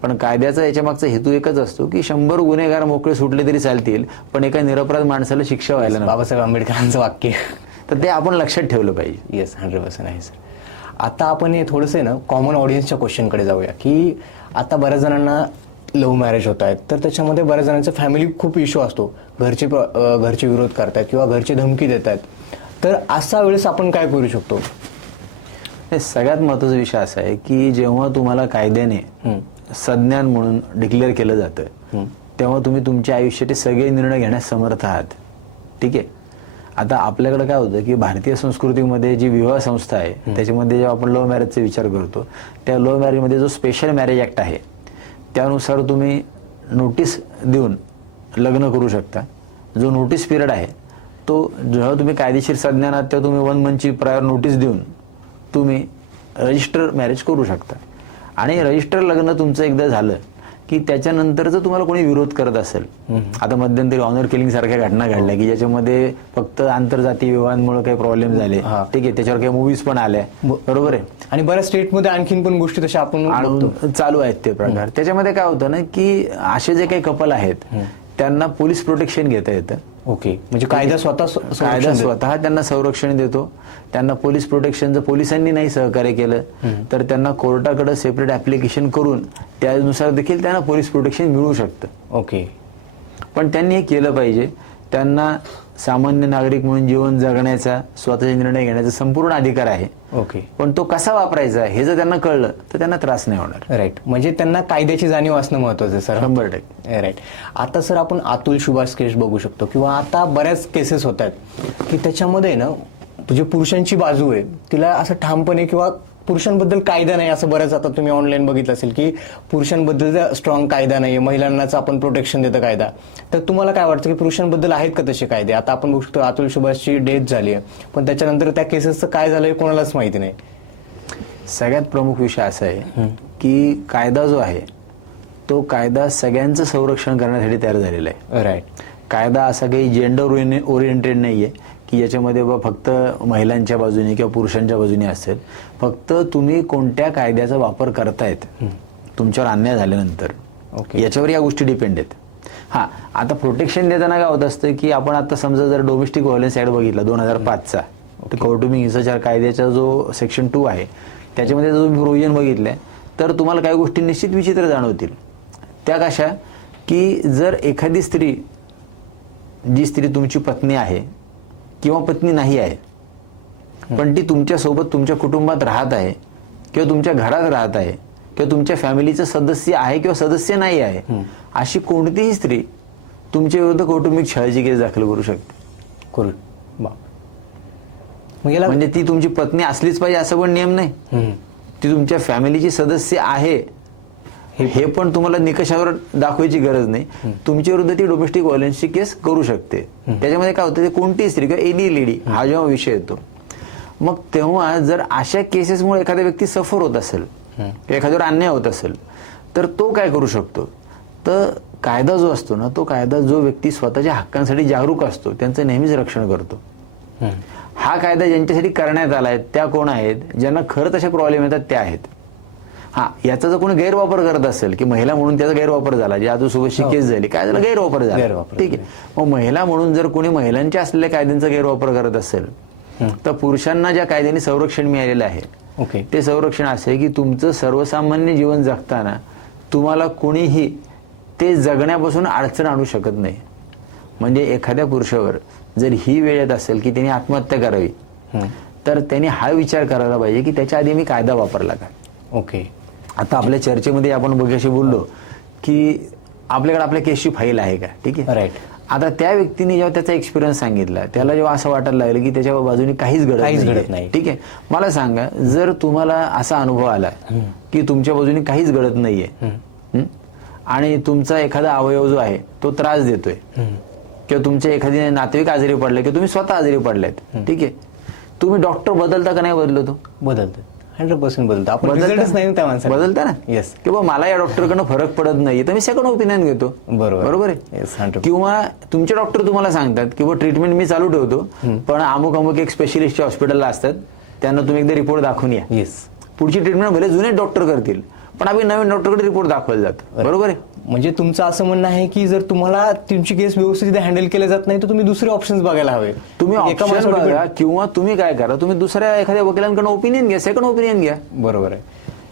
पण कायद्याचा याच्या मागचा हेतू एकच असतो की 100 गुन्हेगार मोकळे सुटले तरी चालतील, पण एका निरपराध माणसाला शिक्षा व्हायला नको. बाबासाहेब आंबेडकरांचं वाक्य. तर ते आपण लक्षात ठेवलं पाहिजे. येस, 100% आहे सर. आता आपण हे थोडंसं ना कॉमन ऑडियन्सच्या क्वेश्चनकडे जाऊया, की आता बऱ्याच जणांना लव्ह मॅरेज होत आहेत, तर त्याच्यामध्ये बऱ्याच जणांचा फॅमिली खूप इश्यू असतो. घरचे विरोध करतायत किंवा घरचे धमकी देत आहेत, तर अशा वेळेस आपण काय करू शकतो? सगळ्यात महत्वाचा विषय असा आहे की जेव्हा तुम्हाला कायद्याने संज्ञान म्हणून डिक्लेअर केलं जातं, तेव्हा तुम्ही तुमच्या आयुष्याचे सगळे निर्णय घेण्यास समर्थ आहात. ठीक आहे. आता आपल्याकडे काय होतं की भारतीय संस्कृतीमध्ये जी विवाह संस्था आहे त्याच्यामध्ये जेव्हा आपण लव्ह मॅरेजचा विचार करतो, त्या लव्ह मॅरेजमध्ये जो स्पेशल मॅरेज ऍक्ट आहे त्यानुसार तुम्ही नोटीस देऊन लग्न करू शकता. जो नोटीस पिरियड आहे तो जेव्हा तुम्ही कायदेशीर संज्ञान आहात तेव्हा तुम्ही 1 मंथची प्रायर नोटीस देऊन तुम्ही रजिस्टर मॅरेज करू शकता. आणि रजिस्टर लग्न तुमचं एकदा झालं की त्याच्यानंतर जर तुम्हाला कोणी विरोध करत असेल, आता मध्यंतरी ऑनर किलिंग सारख्या घटना घडल्या की ज्याच्यामध्ये फक्त आंतरजातीय विवाहांमुळे काही प्रॉब्लेम झाले, ठीक आहे, त्याच्यावर काही मूवीज पण आल्या, बरोबर आहे, आणि बऱ्याच स्टेटमध्ये आणखीन पण गोष्टी तशा आपण चालू आहेत ते प्रकार. त्याच्यामध्ये काय होतं ना की असे जे काही कपल आहेत त्यांना पोलीस प्रोटेक्शन घेता येतं. ओके, म्हणजे कायदा स्वतः त्यांना संरक्षण देतो. त्यांना पोलीस प्रोटेक्शन जर पोलिसांनी नाही सहकार्य केलं तर त्यांना कोर्टाकडे सेपरेट ऍप्लिकेशन करून त्यानुसार देखील त्यांना पोलीस प्रोटेक्शन मिळू शकतं. ओके, पण त्यांनी हे केलं पाहिजे. त्यांना सामान्य नागरिक म्हणून जीवन जगण्याचा, स्वतःचे निर्णय घेण्याचा संपूर्ण अधिकार आहे. ओके, पण तो कसा वापरायचा हे जर त्यांना कळलं तर त्यांना त्रास नाही होणार. राईट, म्हणजे त्यांना कायद्याची जाणीव असणं महत्वाचं आहे सर. 100%. राईट. आता सर आपण अतुल सुभाष केस बघू शकतो किंवा आता बऱ्याच केसेस होत आहेत की त्याच्यामध्ये ना जे पुरुषांची बाजू आहे तिला असं ठामपणे किंवा पुरुषांबद्दल कायदा नाही असं बऱ्याच, आता तुम्ही ऑनलाईन बघितलं असेल की पुरुषांबद्दल स्ट्रॉंग कायदा नाही, महिलांनाच आपण प्रोटेक्शन देतं कायदा. तर तुम्हाला काय वाटतं की पुरुषांबद्दल आहेत का तसे कायदे? आता आपण बघू शकतो अतुल सुभाषची डेथ झाली आहे, पण त्याच्यानंतर त्या केसेसचं काय झालं हे कोणालाच माहिती नाही. सगळ्यात प्रमुख विषय असा आहे की कायदा जो आहे तो कायदा सगळ्यांचं संरक्षण करण्यासाठी तयार झालेला आहे. राईट. कायदा असा काही जेंडर ओरिएंटेड नाहीये की याच्यामध्ये फक्त महिलांच्या बाजूने किंवा पुरुषांच्या बाजूने असेल. फक्त तुम्ही कोणत्या कायद्याचा वापर करतायत तुमच्यावर अन्याय झाल्यानंतर, याच्यावर या गोष्टी डिपेंड आहेत. हा, आता प्रोटेक्शन देताना काय होत असतं की आपण आता समजा जर डोमेस्टिक व्हायलन्स ऍक्ट बघितला 2005चा, कौटुंबिक हिंसाचार कायद्याचा जो सेक्शन 2 आहे त्याच्यामध्ये जो प्रोव्हिजन बघितलाय तर तुम्हाला काही गोष्टी निश्चित विचित्र जाणवतील. त्या कशा की जर एखादी स्त्री, जी स्त्री तुमची पत्नी आहे किंवा पत्नी नाही आहे, पण ती तुमच्या सोबत तुमच्या कुटुंबात राहत आहे किंवा तुमच्या घरात राहत आहे किंवा तुमच्या फॅमिलीचं सदस्य आहे किंवा सदस्य नाही आहे, अशी कोणतीही स्त्री तुमच्या विरुद्ध कौटुंबिक छळाची केस दाखल करू शकते. म्हणजे ती तुमची पत्नी असलीच पाहिजे असं पण नियम नाही. ती तुमच्या फॅमिलीची सदस्य आहे हे पण तुम्हाला निकषावर दाखवायची गरज नाही. तुमच्या विरुद्ध ती डोमेस्टिक व्हायलन्सची केस करू शकते. त्याच्यामध्ये काय होतं, कोणतीही स्त्री किंवा एनी लेडी हा जेव्हा विषय येतो, मग तेव्हा जर अशा केसेसमुळे एखादा व्यक्ती सफर होत असेल किंवा एखाद्यावर अन्याय होत असेल तर तो काय करू शकतो, तर कायदा जो असतो ना, तो कायदा जो व्यक्ती स्वतःच्या हक्कांसाठी जागरूक असतो त्यांचं नेहमीच रक्षण करतो. हा कायदा ज्यांच्यासाठी करण्यात आलाय त्या कोण आहेत, ज्यांना खरंच असे प्रॉब्लेम येतात त्या आहेत. हा, याचा जर कोणी गैरवापर करत असेल की महिला म्हणून त्याचा गैरवापर झाला, जे अतुल सुभाषची केस झाली, काय झालं, गैरवापर झाला, ठीक आहे. मग महिला म्हणून जर कोणी महिलांच्या असलेल्या कायद्यांचा गैरवापर करत असेल तर पुरुषांना ज्या कायद्याने संरक्षण मिळालेलं आहे ते संरक्षण असे आहे की तुमचं सर्वसामान्य जीवन जगताना तुम्हाला कोणीही ते जगण्यापासून अडचण आणू शकत नाही. म्हणजे एखाद्या पुरुषावर जर ही वेळ येत असेल की त्यांनी आत्महत्या करावी तर त्यांनी हा विचार करायला पाहिजे की त्याच्या आधी मी कायदा वापरला का. ओके, आता आपल्या चर्चेमध्ये आपण बघाशी बोललो की आपल्याकडे आपल्या केसची फाईल आहे का, ठीक आहे, राईट. आता त्या व्यक्तीने जेव्हा त्याचा एक्सपिरियन्स सांगितला त्याला जेव्हा असं वाटायला लागलं की त्याच्या बाजूने काहीच घडत नाही, ठीक आहे, मला सांगा, जर तुम्हाला असा अनुभव आला की तुमच्या बाजूने काहीच घडत नाहीये आणि तुमचा एखादा अवयव जो आहे तो त्रास देतोय किंवा तुमचे एखादी नातेवाईक आजारी पडले किंवा तुम्ही स्वतः आजारी पडलात, ठीक आहे, तुम्ही डॉक्टर बदलता का नाही बदलतो? बदलतो, 100% बदलतो. आपण रिझल्टच नाही त्या माणसाला, बदलता ना. येस. किंवा मला या डॉक्टरकडनं फरक पडत नाही तर मी सेकंड ओपिनियन घेतो. बरोबर आहे. किंवा तुमचे डॉक्टर तुम्हाला सांगतात की ट्रीटमेंट मी चालू ठेवतो पण अमुक अमुक एक स्पेशलिस्टच्या हॉस्पिटलला असतात त्यांना तुम्ही एकदा रिपोर्ट दाखवून या. येस. पुढची ट्रीटमेंट भले जुने डॉक्टर करतील, पण आम्ही नवीन डॉक्टरकडे रिपोर्ट दाखवायला जातो. बरोबर आहे. म्हणजे तुमचं असं म्हणणं आहे की जर तुम्हाला तुमची केस व्यवस्थित हँडल केले जात नाही तर तुम्ही दुसरे ऑप्शन्स बघायला हवे. तुम्ही एका ऑप्शन माणसावर बघा, किंवा तुम्ही काय करा, तुम्ही दुसऱ्या एखाद्या वकिलांकडून ओपिनियन घ्या, सेकंड ओपिनियन घ्या. बरोबर आहे.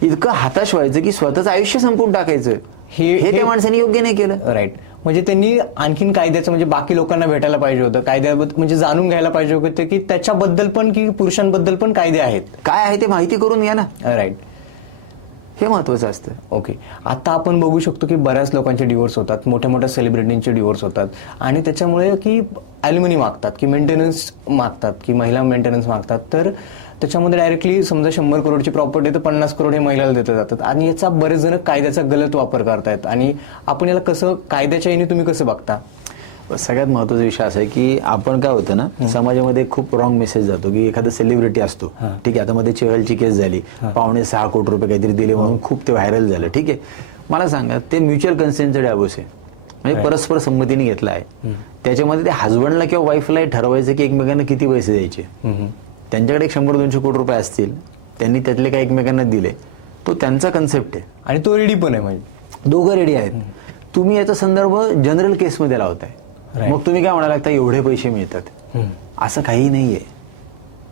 इतकं हताश व्हायचं की स्वतःचं आयुष्य संपवून टाकायचं, हे त्या माणसाने योग्य नाही केलं. राईट. म्हणजे त्यांनी आणखीन कायद्याचं म्हणजे बाकी लोकांना भेटायला पाहिजे होतं, कायद्याबद्दल म्हणजे जाणून घ्यायला पाहिजे होतं की त्याच्याबद्दल पण की पुरुषांबद्दल पण कायदे आहेत, काय आहे ते माहिती करून घ्या ना. राईट. हे महत्वाचं असतं. ओके. आता आपण बघू शकतो की बऱ्याच लोकांचे डिवोर्स होतात, मोठ्या मोठ्या सेलिब्रिटींचे डिवोर्स होतात आणि त्याच्यामुळे की ॲल्युमिनी मागतात की मेंटेनन्स मागतात की महिला मेंटेनन्स मागतात. तर त्याच्यामध्ये डायरेक्टली समजा 100 करोडची प्रॉपर्टी तर 50 करोड हे महिलाला देतात जातात आणि याचा बरेच जण कायद्याचा गलत वापर करतायत. आणि आपण याला कसं कायद्याच्या याने तुम्ही कसं बघता? सगळ्यात महत्वाचा विषय असा आहे की आपण काय होतं ना, समाजामध्ये खूप रॉंग मेसेज जातो की एखादा सेलिब्रिटी असतो, ठीक आहे, आता मध्ये चहलची केस झाली, 5.5 कोटी रुपये काहीतरी दिले म्हणून खूप ते व्हायरल झालं. ठीक आहे, मला सांगा, ते म्युच्युअल कन्सेंटचा डायव्होर्स आहे, म्हणजे परस्पर संमतीने घेतला आहे. त्याच्यामध्ये ते हजबंडला किंवा वाईफला ठरवायचं की एकमेकांना किती पैसे द्यायचे. त्यांच्याकडे 100-200 कोटी रुपये असतील, त्यांनी त्यातले काही एकमेकांना दिले, तो त्यांचा कन्सेप्ट आहे आणि तो रेडी पण आहे, म्हणजे दोघं रेडी आहेत. तुम्ही याचा संदर्भ जनरल केसमध्ये लावताय, मग तुम्ही काय म्हणायला लागता एवढे पैसे मिळतात, असं काही नाहीये.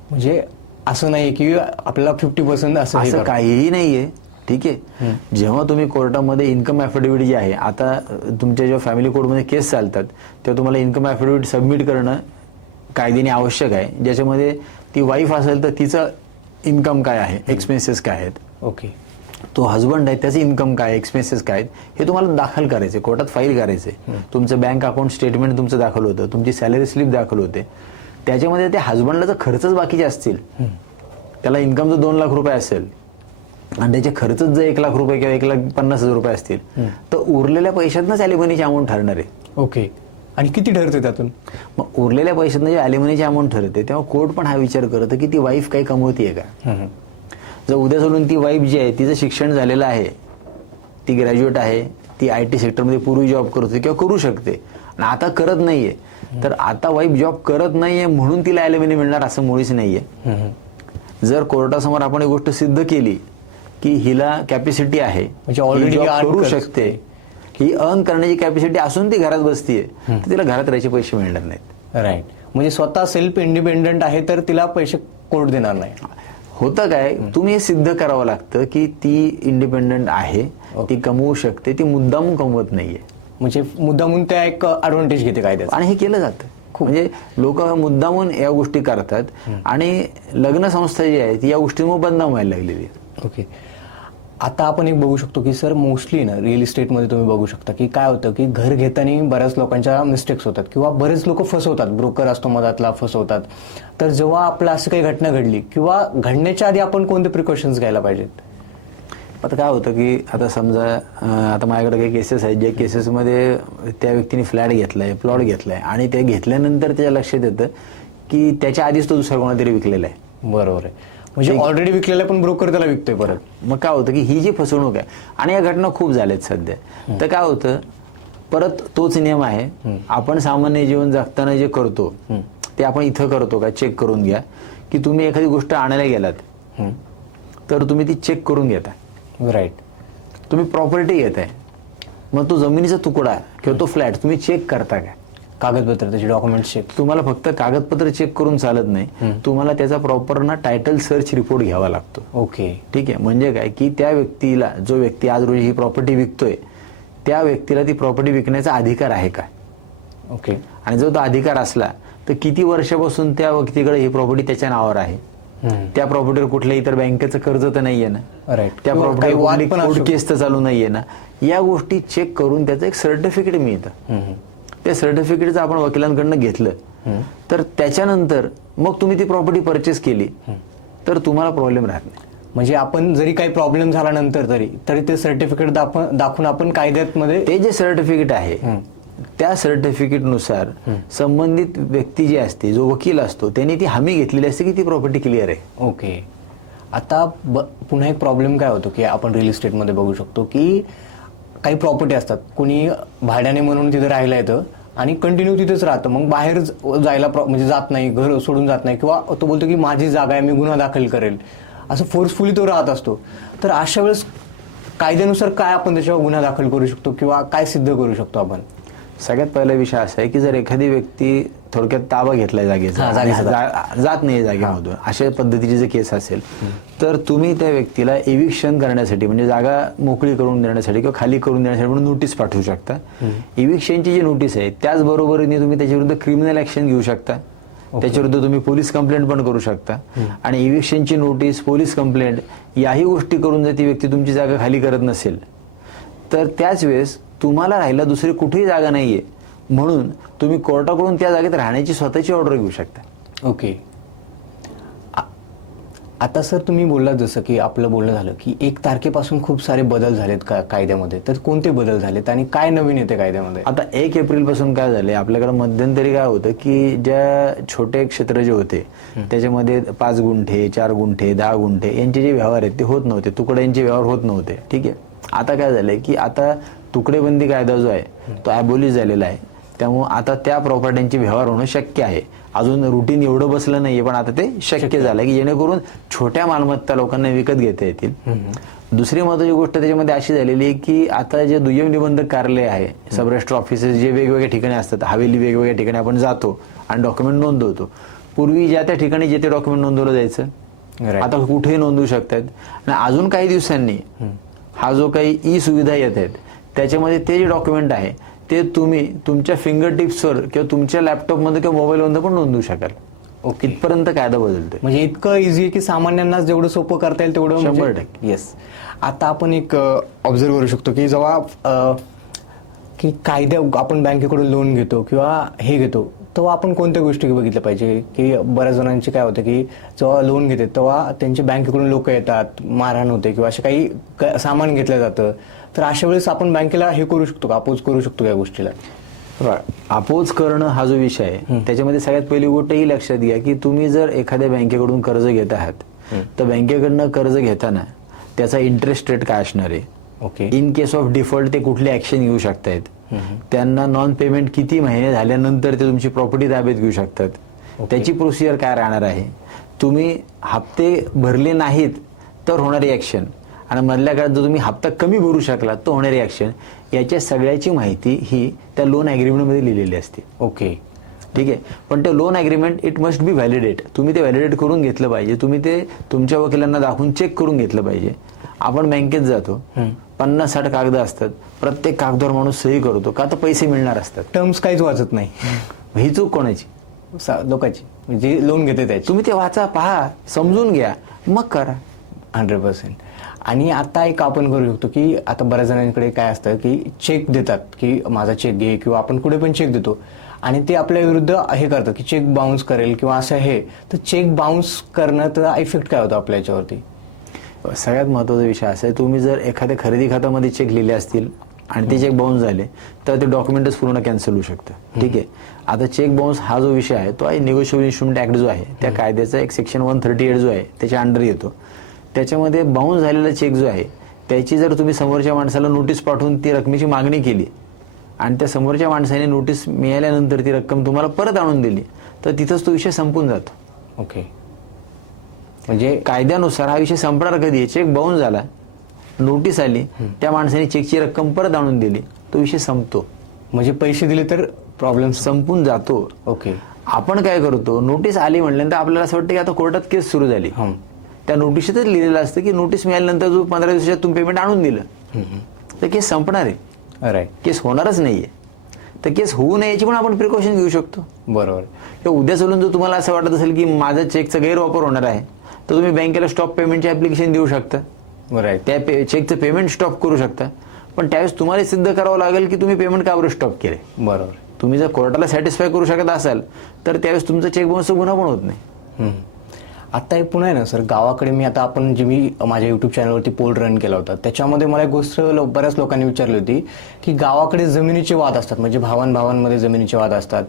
म्हणजे असं नाहीये की आपल्याला 50% असं काहीही नाहीये. ठीक आहे, जेव्हा तुम्ही कोर्टामध्ये इन्कम ॲफिडेव्हिट जे आहे, आता तुमच्या जेव्हा फॅमिली कोर्टमध्ये केस चालतात तेव्हा तुम्हाला इन्कम ॲफिडेव्हिट सबमिट करणं कायद्याने आवश्यक आहे, ज्याच्यामध्ये ती वाईफ असेल तर तिचं इन्कम काय आहे, एक्सपेन्सेस काय आहेत. ओके. तो हजबंड आहे त्याचे इन्कम काय, एक्सपेन्सेस काय आहेत, हे तुम्हाला दाखल करायचे, कोर्टात फाईल करायचे. तुमचं बँक अकाउंट स्टेटमेंट तुमचं दाखल होतं, तुमची सॅलरी स्लिप दाखल होते. त्याच्यामध्ये त्या हजबंडला खर्चच बाकीचे असतील, त्याला इन्कम जर 2 लाख रुपये असेल आणि त्याचे खर्चच जर 1 लाख रुपये किंवा 1,50,000 रुपये असतील, तर उरलेल्या पैशातनंच ॲलिमनीची अमाऊंट ठरणार आहे. ओके. आणि किती ठरते त्यातून? मग उरलेल्या पैशातनं जे ॲलिमनीची अमाऊंट ठरते, तेव्हा कोर्ट पण हा विचार करतं की ती वाईफ काही कमवतीये का. जर उद्या सोडून ती वाईफ जी आहे तिचं शिक्षण झालेलं आहे, ती ग्रॅज्युएट आहे, ती IT सेक्टरमध्ये पूर्वी जॉब करते किंवा करू शकते आणि आता करत नाहीये, तर आता वाईफ जॉब करत नाहीये म्हणून तिला ॲलिमनी मिळणार असं मुळीच नाहीये. जर कोर्टासमोर आपण एक गोष्ट सिद्ध केली की हिला कॅपॅसिटी आहे, म्हणजे ऑलरेडी करू शकते, ही अर्न करण्याची कॅपॅसिटी असून ती घरात बसतीये, तर तिला घरात राहायचे पैसे मिळणार नाहीत. राईट. म्हणजे स्वतः सेल्फ इंडिपेंडंट आहे तर तिला पैसे कोर्ट देणार नाही. होतं काय, तुम्ही हे सिद्ध करावं लागतं की ती इंडिपेंडंट आहे, ती कमवू शकते, ती मुद्दामून कमवत नाहीये. म्हणजे मुद्दामून त्या एक ॲडव्हान्टेज घेते कायद्याचा. आणि हे केलं जातं. म्हणजे लोक मुद्दामून या गोष्टी करतात आणि लग्न संस्था जी आहे ती या गोष्टींमुळे बदनाम व्हायला लागलेली आहे. ओके. आता आपण एक बघू शकतो की सर मोस्टली ना रिअल इस्टेटमध्ये तुम्ही बघू शकता की काय होतं की घर घेताना बऱ्याच लोकांच्या मिस्टेक्स होतात किंवा बरेच लोक फसवतात, ब्रोकर असतो मधातला, फसवतात. तर जेव्हा आपलं असं काही घटना घडली किंवा घडण्याच्या आधी आपण कोणते प्रिकॉशन्स घ्यायला पाहिजेत? आता काय होतं की आता समजा आता माझ्याकडे काही केसेस आहेत, ज्या केसेसमध्ये त्या व्यक्तीने फ्लॅट घेतलाय, प्लॉट घेतलाय आणि ते घेतल्यानंतर त्याच्या लक्षात येतं की त्याच्या आधीच तो दुसरा कोणातरी विकलेला आहे. बरोबर आहे. म्हणजे ऑलरेडी विकलेला पण ब्रोकर त्याला विकतोय परत. मग काय होतं की ही जी फसवणूक आहे, आणि या घटना खूप झाल्यात सध्या, तर काय होतं, परत तोच नियम आहे, आपण सामान्य जीवन जगताना जे करतो ते आपण इथं करतो का, चेक करून घ्या. की तुम्ही एखादी गोष्ट आणायला गेलात तर तुम्ही ती चेक करून घेता. राईट. तुम्ही प्रॉपर्टी घेताय, मग तो जमिनीचा तुकडा किंवा तो फ्लॅट तुम्ही चेक करता का, कागदपत्र त्याचे डॉक्युमेंट्स चेक. तुम्हाला फक्त कागदपत्र चेक करून चालत नाही, तुम्हाला त्याचा प्रॉपर ना टायटल सर्च रिपोर्ट घ्यावा लागतो. ओके. ठीक आहे. म्हणजे काय की त्या व्यक्तीला, जो व्यक्ती आज रोजी ही प्रॉपर्टी विकतोय, त्या व्यक्तीला ती प्रॉपर्टी विकण्याचा अधिकार आहे का. ओके. आणि जर तो अधिकार असला तर किती वर्षापासून त्या व्यक्तीकडे ही प्रॉपर्टी त्याच्या नावावर आहे, त्या प्रॉपर्टीवर कुठल्या इतर बँकेचं कर्ज तर नाहीये ना, राईट, त्या प्रॉपर्टी कोर्ट केस तर चालू नाहीये ना, या गोष्टी चेक करून त्याचं एक सर्टिफिकेट मिळतं. त्या सर्टिफिकेट जर आपण वकिलांकडनं घेतलं तर त्याच्यानंतर मग तुम्ही ती प्रॉपर्टी परचेस केली तर तुम्हाला प्रॉब्लेम राहत नाही. म्हणजे आपण जरी काही प्रॉब्लेम झाला नंतर तरी ते सर्टिफिकेट दाखवून आपण कायद्यात मध्ये ते जे सर्टिफिकेट आहे त्या सर्टिफिकेटनुसार संबंधित व्यक्ती जी असते, जो वकील असतो, त्यांनी ती हमी घेतलेली असते की ती प्रॉपर्टी क्लिअर आहे. ओके. आता पुन्हा एक प्रॉब्लेम काय होतो की आपण रिअल इस्टेटमध्ये बघू शकतो की काही प्रॉपर्टी असतात, कोणी भाड्याने म्हणून तिथे राहायला येतं आणि कंटिन्यू तिथेच राहतं, मग बाहेर जायला म्हणजे जात नाही, घर सोडून जात नाही, किंवा तो बोलतो की माझी जागा आहे, मी गुन्हा दाखल करेल, असं फोर्सफुली तो राहत असतो. तर अशा वेळेस कायद्यानुसार काय आपण त्याच्यावर गुन्हा दाखल करू शकतो किंवा काय सिद्ध करू शकतो आपण? सगळ्यात पहिला विषय असा आहे की जर एखादी व्यक्ती थोडक्यात ताबा घेतलाय जागेचा, जात नाही जागेमधून, अशा पद्धतीची जर केस असेल तर तुम्ही त्या व्यक्तीला एविक्शन करण्यासाठी म्हणजे जागा मोकळी करून देण्यासाठी किंवा खाली करून देण्यासाठी म्हणून नोटीस पाठवू शकता. एविक्शनची जी नोटीस आहे त्याचबरोबरीने तुम्ही त्याच्याविरुद्ध क्रिमिनल ऍक्शन घेऊ शकता, त्याच्याविरुद्ध तुम्ही पोलीस कंप्लेंट पण करू शकता. आणि एविक्शनची नोटीस, पोलीस कंप्लेंट याही गोष्टी करून जर ती व्यक्ती तुमची जागा खाली करत नसेल तर त्याच वेळेस तुम्हाला राहायला दुसरी कुठेही जागा नाहीये म्हणून तुम्ही कोर्टाकडून त्या जागेत राहण्याची स्वतःची ऑर्डर घेऊ शकता. ओके. आता सर तुम्ही बोललात जसं की आपलं बोलणं झालं की 1 तारखेपासून खूप सारे बदल झालेत कायद्यामध्ये, तर कोणते बदल झालेत आणि काय नवीन येते कायद्यामध्ये? आता 1 एप्रिल पासून काय झाले, आपल्याकडे मध्यंतरी काय होतं की ज्या छोटे क्षेत्र जे होते त्याच्यामध्ये 5 गुंठे 4 गुंठे 10 गुंठे यांचे जे व्यवहार आहेत ते होत नव्हते, तुकड्यांचे व्यवहार होत नव्हते. ठीक आहे. आता काय झालंय की आता तुकडेबंदी कायदा जो आहे तो ॲबॉलिश झालेला आहे, त्यामुळे आता त्या प्रॉपर्ट्यांचे व्यवहार होणं शक्य आहे. अजून रुटीन एवढं बसलं नाहीये पण आता ते शक्य झालं की जेणेकरून छोट्या मालमत्ता लोकांना विकत घेता येतील. दुसरी महत्वाची गोष्ट त्याच्यामध्ये अशी झालेली आहे की आता जे दुय्यम निबंधक कार्यालय आहे, सब रजिस्टर ऑफिसेस जे वेगवेगळ्या ठिकाणी असतात, हवेली वेगवेगळ्या ठिकाणी आपण जातो आणि डॉक्युमेंट नोंदवतो. पूर्वी ज्या त्या ठिकाणी जे ते डॉक्युमेंट नोंदवलं जायचं, आता कुठेही नोंदवू शकतात. आणि अजून काही दिवसांनी हा जो काही ई सुविधा येत आहेत त्याच्यामध्ये ते जे डॉक्युमेंट आहे ते तुम्ही तुमच्या फिंगर टिप्सवर किंवा तुमच्या लॅपटॉपमध्ये किंवा मोबाईलमध्ये पण नोंदवू शकाल. इथपर्यंत कायदा बदलतोय. म्हणजे इतकं इझी आहे की सामान्यांना जेवढं सोपं करता येईल तेवढं 100%. येस. आता आपण एक ऑब्झर्व करू शकतो की जेव्हा की कायद्या आपण बँकेकडून लोन घेतो किंवा हे घेतो तेव्हा आपण कोणत्या गोष्टी बघितल्या पाहिजे, की बऱ्याच जणांची काय होतं की जेव्हा लोन घेते तेव्हा त्यांच्या बँकेकडून लोक येतात, मारहाण होते किंवा असं काही सामान घेतलं जातं, तर अशा वेळेस आपण बँकेला हे करू शकतो का, अपोज करू शकतो या गोष्टीला? अपोज करणं हा जो विषय आहे त्याच्यामध्ये सगळ्यात पहिली गोष्ट ही लक्षात घ्या की तुम्ही जर एखाद्या बँकेकडून कर्ज घेत आहात तर बँकेकडनं कर्ज घेताना त्याचा इंटरेस्ट रेट काय असणार आहे, okay, in case of default ते कुठले ऍक्शन घेऊ शकतायत, त्यांना नॉन पेमेंट किती महिने झाल्यानंतर ते तुमची प्रॉपर्टी ताब्यात घेऊ शकतात, त्याची प्रोसिजर काय राहणार आहे, तुम्ही हप्ते भरले नाहीत तर होणारी ऍक्शन, आणि मधल्या काळात जर तुम्ही हप्ता कमी भरू शकला तर होणारी ऍक्शन, याच्या सगळ्याची माहिती ही त्या लोन अग्रीमेंटमध्ये लिहिलेली असते. ओके, ठीक आहे. पण ते loan agreement it must be validate, तुम्ही ते व्हॅलिडेट करून घेतलं पाहिजे, तुम्ही ते तुमच्या वकिलांना दाखवून चेक करून घेतलं पाहिजे. आपण बँकेत जातो, 50-60 कागद असतात, प्रत्येक कागदावर माणूस सही करतो का तर पैसे मिळणार असतात, टर्म्स काहीच वाचत नाही. ही चूक कोणाची? लोकांची, जे लोन घेते त्याची. तुम्ही ते वाचा, पहा, समजून घ्या, मग करा. 100%. आणि आता एक आपण करू शकतो की आता बऱ्याच जणांकडे काय असतं की चेक देतात की माझा चेक घे, किंवा आपण कुठे पण चेक देतो आणि ते आपल्या विरुद्ध हे करतं की चेक बाउन्स करेल किंवा असं हे, तर चेक बाउन्स करणं त्याचा इफेक्ट काय होतो आपल्या याच्यावरती? सगळ्यात महत्वाचा विषय असा आहे, तुम्ही जर एखाद्या खरेदी खात्यामध्ये चेक लिहिले असतील आणि ते चेक बाउन्स झाले तर ते डॉक्युमेंटच पूर्ण कॅन्सल होऊ शकतं. ठीक आहे. आता चेक बाउन्स हा जो विषय आहे तो आहे निगोशिएबल इन्स्ट्रुमेंट ऍक्ट जो आहे त्या कायद्याचा एक सेक्शन 138 जो आहे त्याच्या अंडर येतो. त्याच्यामध्ये बाउन्स झालेला चेक जो आहे त्याची जर तुम्ही समोरच्या माणसाला नोटीस पाठवून ती रकमेची मागणी केली आणि त्या समोरच्या माणसाने नोटीस मिळाल्यानंतर ती रक्कम तुम्हाला परत आणून दिली तर तिथंच तो विषय संपून जातो. ओके. म्हणजे कायद्यानुसार हा विषय संपणार कधी? चेक बाउन्स झाला, नोटीस आली, त्या माणसाने चेकची रक्कम परत आणून दिली, तो विषय संपतो. म्हणजे पैसे दिले तर प्रॉब्लेम संपून जातो. ओके. आपण काय करतो, नोटीस आली म्हटल्यानंतर आपल्याला असं वाटतं की आता कोर्टात केस सुरू झाली. त्या नोटिशीतच लिहिलेलं असतं की नोटीस मिळाल्यानंतर जो 15 दिवसात तुम्ही पेमेंट आणून दिलं तर केस संपणार आहे. राईट. केस होणारच नाहीये. तर केस होऊ नये याची पण आपण प्रिकॉशन घेऊ शकतो. बरोबर. किंवा उद्या चालून जर तुम्हाला असं वाटत असेल की माझा चेकचा गैरवापर होणार आहे तर तुम्ही बँकेला स्टॉप पेमेंटचे ऍप्लिकेशन देऊ शकता. राईट. त्या चेकचं पेमेंट स्टॉप करू शकता. पण त्यावेळेस तुम्हाला सिद्ध करावं लागेल की तुम्ही पेमेंट का बरं स्टॉप केले. बरोबर. तुम्ही जर कोर्टाला सॅटिस्फाय करू शकत असाल तर त्यावेळेस तुमचा चेक बाउन्सचा गुन्हा पण होत नाही. आता एक पुन्हा आहे ना सर, गावाकडे मी माझ्या युट्यूब चॅनलवरती पोल रन केला होता, त्याच्यामध्ये मला एक गोष्ट बऱ्याच लोकांनी विचारली होती की गावाकडे जमिनीचे वाद असतात, म्हणजे भावांमध्ये जमिनीचे वाद असतात,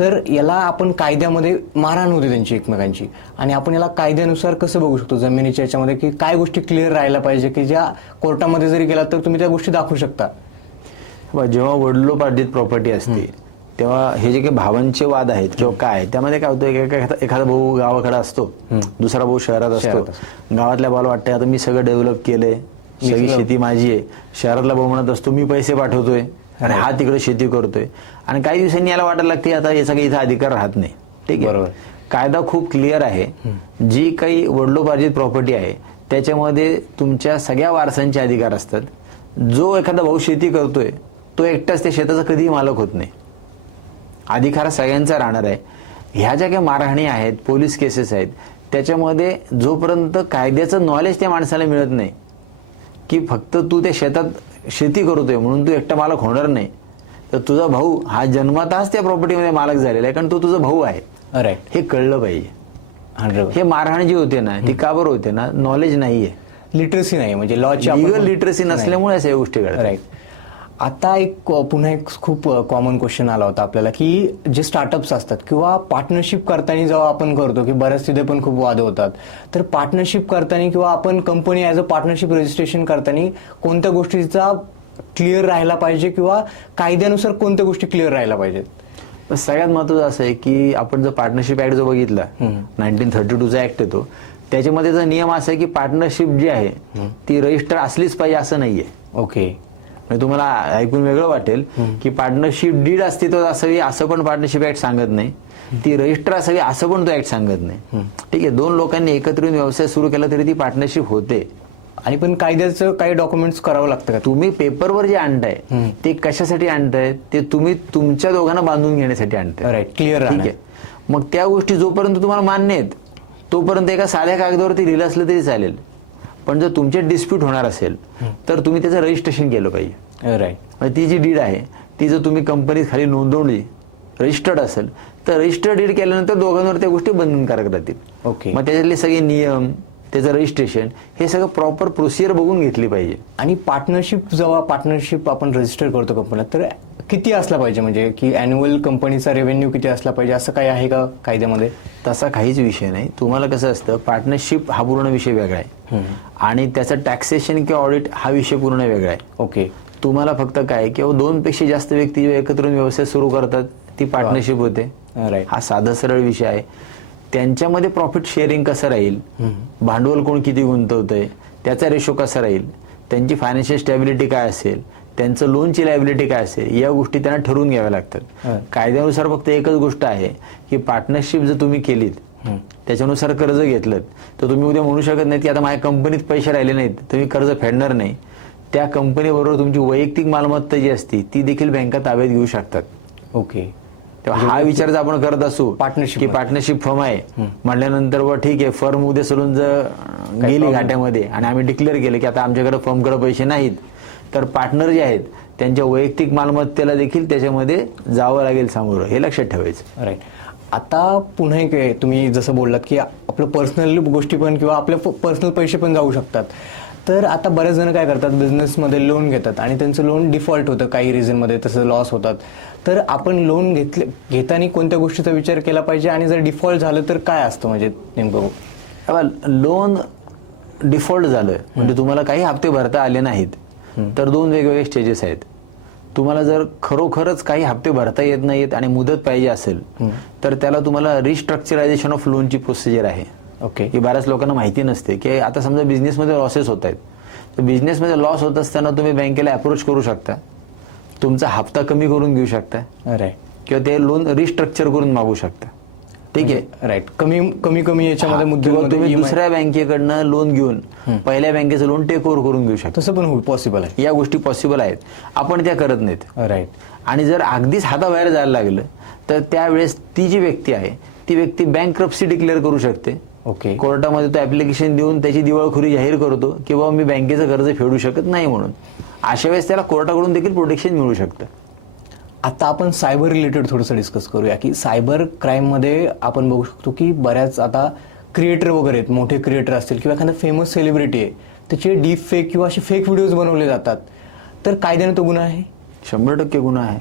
तर याला आपण कायद्यामध्ये मारहाण होते त्यांची एकमेकांची, आणि आपण याला कायद्यानुसार कसं बघू शकतो जमिनीच्या याच्यामध्ये की काय गोष्टी क्लिअर राहायला पाहिजे की ज्या कोर्टामध्ये जरी गेला तर तुम्ही त्या गोष्टी दाखवू शकता? जेव्हा वडिलोपार्जित प्रॉपर्टी असते तेव्हा हे जे काही भावांचे वाद आहेत किंवा काय आहे, त्यामध्ये काय होतं, एखादा भाऊ गावाकडे असतो, दुसरा भाऊ शहरात असतो. गावातल्या भावाला वाटतं आता मी सगळं डेव्हलप केलंय, सगळी शेती माझी आहे. शहरातला भाऊ म्हणत असतो मी पैसे पाठवतोय आणि हा तिकडे शेती करतोय. आणि काही दिवसांनी याला वाटायला लागते आता याचा काही इथं अधिकार राहत नाही. ठीक आहे, बरोबर. कायदा खूप क्लिअर आहे. जी काही वडिलोपार्जित प्रॉपर्टी आहे त्याच्यामध्ये तुमच्या सगळ्या वारसांचे अधिकार असतात. जो एखादा भाऊ शेती करतोय तो एकटाच त्या शेताचा कधीही मालक होत नाही. अधिकार सगळ्यांचा राहणार आहे. ह्या ज्या काही मारहाणी आहेत, पोलीस केसेस आहेत, त्याच्यामध्ये जोपर्यंत कायद्याचं नॉलेज त्या माणसाला मिळत नाही की फक्त तू त्या शेतात शेती करतोय म्हणून तू एकटा मालक होणार नाही, तर तुझा भाऊ हा जन्मताच त्या प्रॉपर्टीमध्ये मालक झालेला आहे, कारण तो तुझा भाऊ आहे. राईट, हे कळलं पाहिजे. हे मारहाण जी होते ना ती का बरं होते ना, नॉलेज नाहीये, लिटरसी नाही, म्हणजे लॉची लिगल लिटरसी नसल्यामुळे अशा गोष्टी घडतात. राईट. आता पुन्हा एक खूप कॉमन क्वेश्चन आला होता आपल्याला की जे स्टार्टअप्स असतात किंवा पार्टनरशिप करताना जेव्हा आपण करतो की बऱ्याच तिथे पण खूप वाद होतात, तर पार्टनरशिप करताना किंवा आपण company as a partnership registration करताना कोणत्या गोष्टीचा क्लिअर राहायला पाहिजे किंवा कायद्यानुसार कोणत्या गोष्टी क्लिअर राहायला पाहिजेत? सगळ्यात महत्वाचं असं आहे की आपण जर पार्टनरशिप ऍक्ट जो बघितला 1932चा ऍक्ट येतो, त्याच्यामध्ये जो नियम असा आहे की पार्टनरशिप जी आहे ती रजिस्टर असलीच पाहिजे असं नाहीये. ओके, म्हणजे तुम्हाला ऐकून वेगळं वाटेल की पार्टनरशिप डीड अस्तित्वात असावी असं पण पार्टनरशिप ऍक्ट सांगत नाही, ती रजिस्टर असावी असं पण तो ऍक्ट सांगत नाही. ठीक आहे, दोन लोकांनी एकत्र येऊन व्यवसाय सुरू केला तरी ती पार्टनरशिप होते. आणि पण कायद्याचं काही डॉक्युमेंट्स करावं लागतं का? तुम्ही पेपरवर जे आणताय ते कशासाठी आणताय, ते तुम्ही तुमच्या दोघांना बांधून घेण्यासाठी आणताय. Right, clear. ठीक आहे, मग त्या गोष्टी जोपर्यंत तुम्हाला मान्य आहेत तोपर्यंत एका साध्या कागदावरती लिहिलं असलं तरी चालेल. पण जर तुमचे डिस्प्यूट होणार असेल तर तुम्ही त्याचं रजिस्ट्रेशन केलं पाहिजे. राईट, म्हणजे ती जी डीड आहे ती जर तुम्ही कंपनीत खाली नोंदवली, रजिस्टर्ड असेल, तर रजिस्टर्ड डीड केल्यानंतर दोघांवर त्या गोष्टी बंधनकारक राहतील. ओके. मग त्याच्यातले सगळे नियम, त्याचं रजिस्ट्रेशन, हे सगळं प्रॉपर प्रोसिजर बघून घेतली पाहिजे. आणि पार्टनरशिप जेव्हा पार्टनरशिप आपण रजिस्टर करतो कंपनीत, तर किती असला पाहिजे, म्हणजे की अॅन्युअल कंपनीचा रेव्हेन्यू किती असला पाहिजे असं काही आहे का कायद्यामध्ये? तसा काहीच विषय नाही. तुम्हाला कसं असतं, पार्टनरशिप हा पूर्ण विषय वेगळा आहे आणि त्याचं टॅक्सेशन किंवा ऑडिट हा विषय पूर्ण वेगळा आहे. ओके. तुम्हाला फक्त काय किंवा दोनपेक्षा जास्त व्यक्ती जेव्हा एकत्र येऊन व्यवसाय सुरू करतात ती पार्टनरशिप होते. राईट. हा साधा सरळ विषय आहे. त्यांच्यामध्ये प्रॉफिट शेअरिंग कसं राहील, भांडवल कोण किती गुंतवतंय, त्याचा रेशो कसा राहील, त्यांची फायनान्शियल स्टॅबिलिटी काय असेल, त्यांचं लोनची लायबिलिटी काय असेल, या गोष्टी त्यांना ठरवून घ्याव्या लागतात. कायद्यानुसार फक्त एकच गोष्ट आहे की पार्टनरशिप जर तुम्ही केलीत, त्याच्यानुसार कर्ज घेतलं, तर तुम्ही उद्या म्हणू शकत नाही की आता माझ्या कंपनीत पैसे राहिले नाहीत, तुम्ही कर्ज फेडणार नाही. त्या कंपनीबरोबर तुमची वैयक्तिक मालमत्ता जी असते ती देखील बँका ताब्यात घेऊ शकतात. ओके. तेव्हा हा विचार जर आपण करत असू पार्टनरशिप की पार्टनरशिप फर्म आहे म्हटल्यानंतर व ठीक आहे, फर्म उद्या सोडून जर गेली घाट्यामध्ये आणि आम्ही डिक्लेअर केलं की आता आमच्याकडे फर्मकडे पैसे नाहीत, तर पार्टनर जे आहेत त्यांच्या वैयक्तिक मालमत्तेला देखील त्याच्यामध्ये जावं लागेल सामोरं, हे लक्षात ठेवायचं. राईट. आता पुन्हा एक आहे, तुम्ही जसं बोललात की आपलं पर्सनल गोष्टी पण किंवा आपले पर्सनल पैसे पण जाऊ शकतात. तर आता बरेच जण काय करतात, बिझनेसमध्ये लोन घेतात आणि त्यांचं लोन डिफॉल्ट होतं काही रिझनमध्ये, तसं लॉस होतात. तर आपण लोन घेताना कोणत्या गोष्टीचा विचार केला पाहिजे आणि जर डिफॉल्ट झालं तर काय असतं, म्हणजे नेमकं? लोन डिफॉल्ट झालं म्हणजे तुम्हाला काही हप्ते भरता आले नाहीत, तर दोन वेगवेगळे स्टेजेस आहेत. तुम्हाला जर खरोखरच काही हप्ते भरता येत नाहीत आणि मुदत पाहिजे असेल तर त्याला तुम्हाला रिस्ट्रक्चरायझेशन ऑफ लोनची प्रोसिजर आहे. ओके. ही बऱ्याच लोकांना माहिती नसते की आता समजा बिझनेसमध्ये लॉसेस होत आहेत, तर बिझनेसमध्ये लॉस होत असताना तुम्ही बँकेला अप्रोच करू शकता, तुमचा हप्ता कमी करून घेऊ शकता. राईट. किंवा ते लोन रिस्ट्रक्चर करून मागू शकता. ठीक आहे. राईट. कमी याच्यामध्ये मुद्दे तुम्ही दुसऱ्या बँकेकडनं लोन घेऊन पहिल्या बँकेचं लोन टेक ओव्हर करून घेऊ शकता. तसं पण पॉसिबल आहे. या गोष्टी पॉसिबल आहेत, आपण त्या करत नाहीत. राईट. आणि जर अगदीच हाताबाहेर जायला लागलं तर त्यावेळेस ती जी व्यक्ती आहे ती व्यक्ती बँकरप्सी डिक्लेअर करू शकते. ओके. कोर्टामध्ये तो ऍप्लिकेशन देऊन त्याची दिवाळखोरी जाहीर करतो की बाबा मी बँकेचं कर्ज फेडू शकत नाही म्हणून. अशा वेळेस त्याला कोर्टाकडून देखील प्रोटेक्शन मिळू शकतं. आता आपण सायबर रिलेटेड थोडंसं डिस्कस करूया की सायबर क्राईममध्ये आपण बघू शकतो की बऱ्याच आता क्रिएटर वगैरे आहेत, मोठे क्रिएटर असतील किंवा एखादा फेमस सेलिब्रिटी आहे, त्याचे डीप फेक किंवा असे फेक व्हिडिओज बनवले जातात, तर कायद्याने तो गुन्हा आहे? 100% गुन्हा आहे.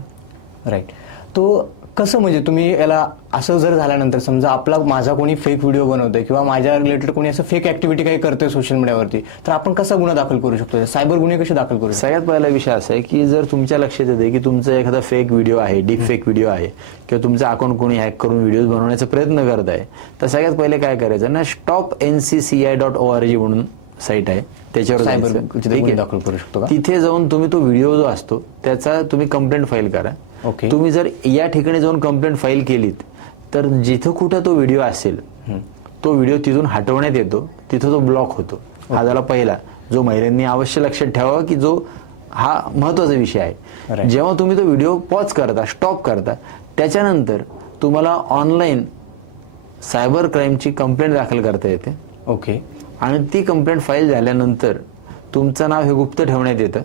राईट. तो कसं म्हणजे तुम्ही याला असं जर झाल्यानंतर समजा माझा कोणी फेक व्हिडिओ बनवतोय किंवा माझ्या रिलेटेड कोणी असं फेक ऍक्टिव्हिटी काही करतोय सोशल मीडियावरती, तर आपण कसा गुन्हा दाखल करू शकतो? सायबर गुन्हे कसे दाखल करू शकतो? सगळ्यात पहिला विषय असा आहे की जर तुमच्या लक्षात येते की तुमचा एखादा फेक व्हिडिओ आहे, डीप फेक व्हिडिओ आहे, किंवा तुमचं अकाउंट कोणी हॅक करून व्हिडिओ बनवण्याचा प्रयत्न करत आहे, तर सगळ्यात पहिले काय करायचं ना, stopncci.org म्हणून साईट आहे, त्याच्यावर सायबर जायचं. गुन्हे ठीक आहे? दाखल करू शकतो का? तिथे जाऊन तुम्ही तो व्हिडिओ जो असतो त्याचा तुम्ही कंप्लेंट फाईल करा. ओके. तुम्ही जर या ठिकाणी जाऊन कंप्लेंट फाईल केलीत तर जिथं कुठं तो व्हिडिओ असेल तो व्हिडिओ तिथून हटवण्यात येतो, तिथं तो ब्लॉक होतो. हा झाला पहिला, जो महिलांनी अवश्य लक्षात ठेवावा की जो हा महत्वाचा विषय आहे. जेव्हा तुम्ही तो व्हिडिओ पॉज करता, स्टॉप करता, त्याच्यानंतर तुम्हाला ऑनलाईन सायबर क्राईमची कंप्लेंट दाखल करता येते. ओके. आणि ती कंप्लेंट फाईल झाल्यानंतर तुमचं नाव हे गुप्त ठेवण्यात येतं.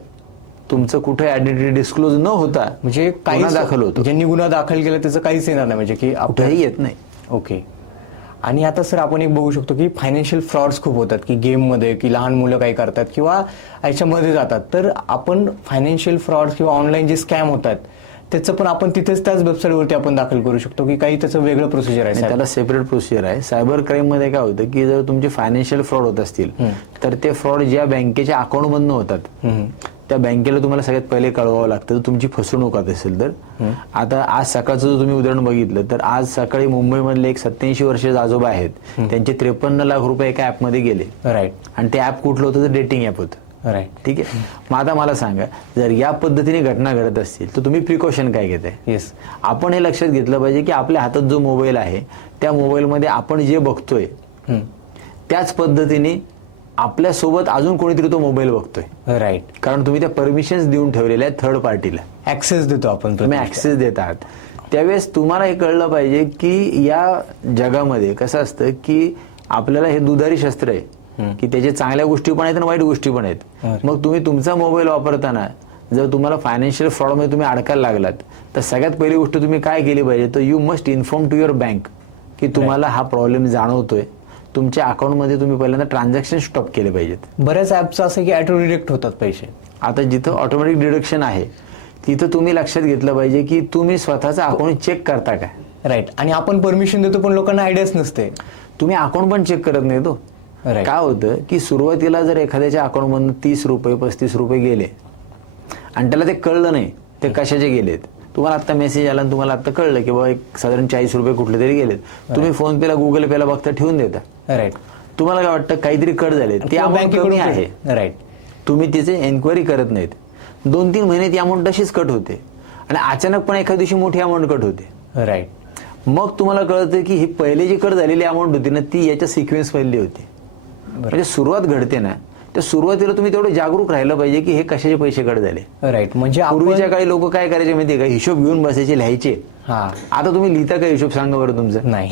तुमचं कुठे आयडेंटिटी डिस्क्लोज न होता म्हणजे काही गुन्हा दाखल होतो. ज्यांनी गुन्हा दाखल केला त्याचं काहीच येणार नाही, म्हणजे की कुठेही येत नाही. ओके. आणि आता सर आपण एक बघू शकतो की फायनान्शियल फ्रॉड्स खूप होतात, की गेममध्ये की लहान मुलं काही करतात किंवा याच्यामध्ये जातात. तर आपण फायनान्शियल फ्रॉड्स किंवा ऑनलाईन जे स्कॅम होतात त्याचं पण आपण तिथेच त्याच वेबसाईटवरती आपण दाखल करू शकतो, की काही त्याचं वेगळं प्रोसिजर आहे? त्याला सेपरेट प्रोसिजर आहे. सायबर क्राईम मध्ये काय होतं की जर तुमचे फायनान्शियल फ्रॉड होत असतील तर ते फ्रॉड ज्या बँकेच्या अकाउंट मधनं होतात त्या बँकेला तुम्हाला सगळ्यात पहिले कळवावं लागतं. तुमची फसवणूक होत असेल तर. आता आज सकाळचं जर तुम्ही उदाहरण बघितलं तर आज सकाळी मुंबईमधले एक 87 वर्षाचे आजोबा आहेत, त्यांचे 53 लाख रुपये एका ऍपमध्ये गेले. राईट. आणि ते ऍप कुठलं होतं तर डेटिंग ऍप होतं. राईट. ठीक आहे. मग आता मला सांगा, जर या पद्धतीने घटना घडत असतील तर तुम्ही प्रिकॉशन काय घेताय? येस. आपण हे लक्षात घेतलं पाहिजे की आपल्या हातात जो मोबाईल आहे त्या मोबाईलमध्ये आपण जे बघतोय त्याच पद्धतीने आपल्यासोबत अजून कोणीतरी तो मोबाईल बघतोय. राईट. कारण तुम्ही त्या परमिशन्स देऊन ठेवलेल्या आहेत थर्ड पार्टीला. ऍक्सेस देतो आपण, तुम्ही ऍक्सेस देत आहात. त्यावेळेस तुम्हाला हे कळलं पाहिजे की या जगामध्ये कसं असतं की आपल्याला हे दुधारी शस्त्र आहे की त्याचे चांगल्या गोष्टी पण आहेत आणि वाईट गोष्टी पण आहेत. मग तुम्ही तुमचा मोबाईल वापरताना जर तुम्हाला फायनान्शियल फ्रॉडमध्ये तुम्ही अडकायला लागलात तर सगळ्यात पहिली गोष्ट तुम्ही काय केली पाहिजे, तर you must inform to your bank की तुम्हाला हा प्रॉब्लेम जाणवतोय. तुमच्या अकाउंटमध्ये तुम्ही पहिल्यांदा ट्रान्झॅक्शन स्टॉप केले पाहिजेत. बऱ्याच ऍपचं असं की ऑटो डिडक्ट होतात पैसे. आता जिथं ऑटोमॅटिक डिडक्शन आहे तिथं तुम्ही लक्षात घेतलं पाहिजे की तुम्ही स्वतःचं अकाउंट चेक करता काय. राईट. आणि आपण परमिशन देतो पण लोकांना आयडियाच नसते. तुम्ही अकाउंट पण चेक करत नाही तो. काय होतं की सुरुवातीला जर एखाद्याच्या अकाउंटमधून 30 रुपये 35 रुपये गेले आणि त्याला ते कळलं नाही ते कशाचे गेलेत, तुम्हाला आता मेसेज आला आणि तुम्हाला आता कळलं की बाबा एक साधारण 40 रुपये कुठले तरी गेलेत, तुम्ही फोन पेला गुगल पेला बघता ठेवून देता. राईट. तुम्हाला काय वाटतं काहीतरी कट झाले, ती अमाऊंट कमी आहे. राईट. तुम्ही तिचे एन्क्वायरी करत नाहीत. 2-3 महिने ती अमाऊंट तशीच कट होते आणि अचानकपणे एखाद्या दिवशी मोठी अमाऊंट कट होते. राईट. मग तुम्हाला कळतं की ही पहिले जी कट झालेली अमाऊंट होती ना ती याच्या सिक्वेन्स मधली होती. म्हणजे सुरुवात घडते ना त्या सुरुवातीला तुम्ही तेवढं जागरूक राहिलं पाहिजे की हे कशाचे पैसे कट झाले. राईट. म्हणजे पूर्वीच्या काळी लोक काय करायचे माहितीये का, हिशोब घेऊन बसायचे, लिहायचे. आता तुम्ही लिहिता का हिशोब, सांगा बरं तुमचं? नाही.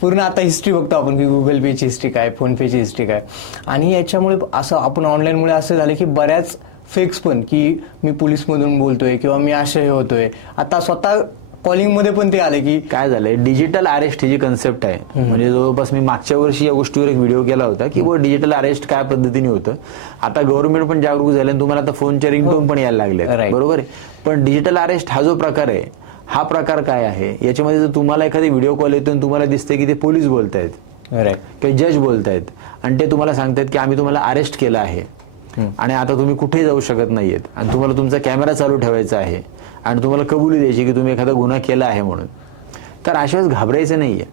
पूर्ण आता हिस्ट्री बघतो आपण की गुगल पेची हिस्ट्री काय, फोन पेची हिस्ट्री काय. आणि याच्यामुळे असं आपण ऑनलाईनमुळे असं झालं की बऱ्याच फेक्स पण की मी पोलीसमधून बोलतोय किंवा मी असं हे होतोय. आता स्वतः कॉलिंग मध्ये पण ते आले की काय झालंय, डिजिटल अरेस्ट ही जी कन्सेप्ट आहे, म्हणजे जवळपास मी मागच्या वर्षी या गोष्टीवर एक व्हिडिओ केला होता की डिजिटल अरेस्ट काय पद्धतीने होतं. आता गव्हर्नमेंट पण जागरूक झाले आणि तुम्हाला आता फोनच्या रिंगटोन पण यायला लागले, बरोबर आहे. पण डिजिटल अरेस्ट हा जो प्रकार आहे हा प्रकार काय आहे, याच्यामध्ये जर तुम्हाला एखादी व्हिडिओ कॉल येतो आणि तुम्हाला दिसते की ते पोलीस बोलतायत किंवा जज बोलतायत आणि ते तुम्हाला सांगतायत की आम्ही तुम्हाला अरेस्ट केलं आहे आणि आता तुम्ही कुठेही जाऊ शकत नाहीयेत आणि तुम्हाला तुमचा कॅमेरा चालू ठेवायचा आहे आणि तुम्हाला कबुली द्यायची की तुम्ही एखादा गुन्हा केला आहे म्हणून, तर अशा वेळेस घाबरायचं नाहीये.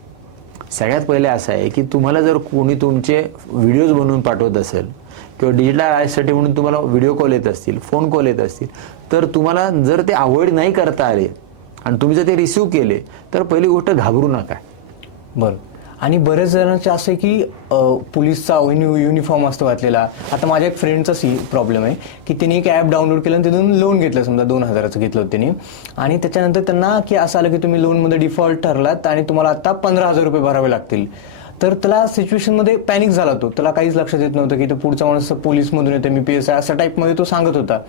सगळ्यात पहिले असं आहे की तुम्हाला जर कोणी तुमचे व्हिडिओज बनवून पाठवत असेल किंवा डिजिटल अरेस्टसाठी म्हणून तुम्हाला व्हिडिओ कॉल येत असतील, फोन कॉल येत असतील, तर तुम्हाला जर ते अवॉइड नाही करता आले आणि तुम्ही जर ते रिसिव्ह केले तर पहिली गोष्ट घाबरू नका. बरं. आणि बरेच जणांचे असं आहे की पोलीसचा युनिफॉर्म असतो घातलेला. आता माझ्या एक फ्रेंडचा प्रॉब्लेम आहे की त्यांनी एक ॲप डाउनलोड केलं आणि तिथून लोन घेतलं, समजा 2,000चं घेतलं होतं त्यांनी. आणि त्याच्यानंतर त्यांना की असं आलं की तुम्ही लोनमध्ये डिफॉल्ट ठरलात आणि तुम्हाला आता 15,000 रुपये भरावे लागतील. तर त्याला सिच्युएशनमध्ये पॅनिक झाला तो. त्याला काहीच लक्षात येत नव्हतं की तो पुढचा माणूस पोलीसमधून येते, मी PSI अशा टाईपमध्ये तो सांगत होता.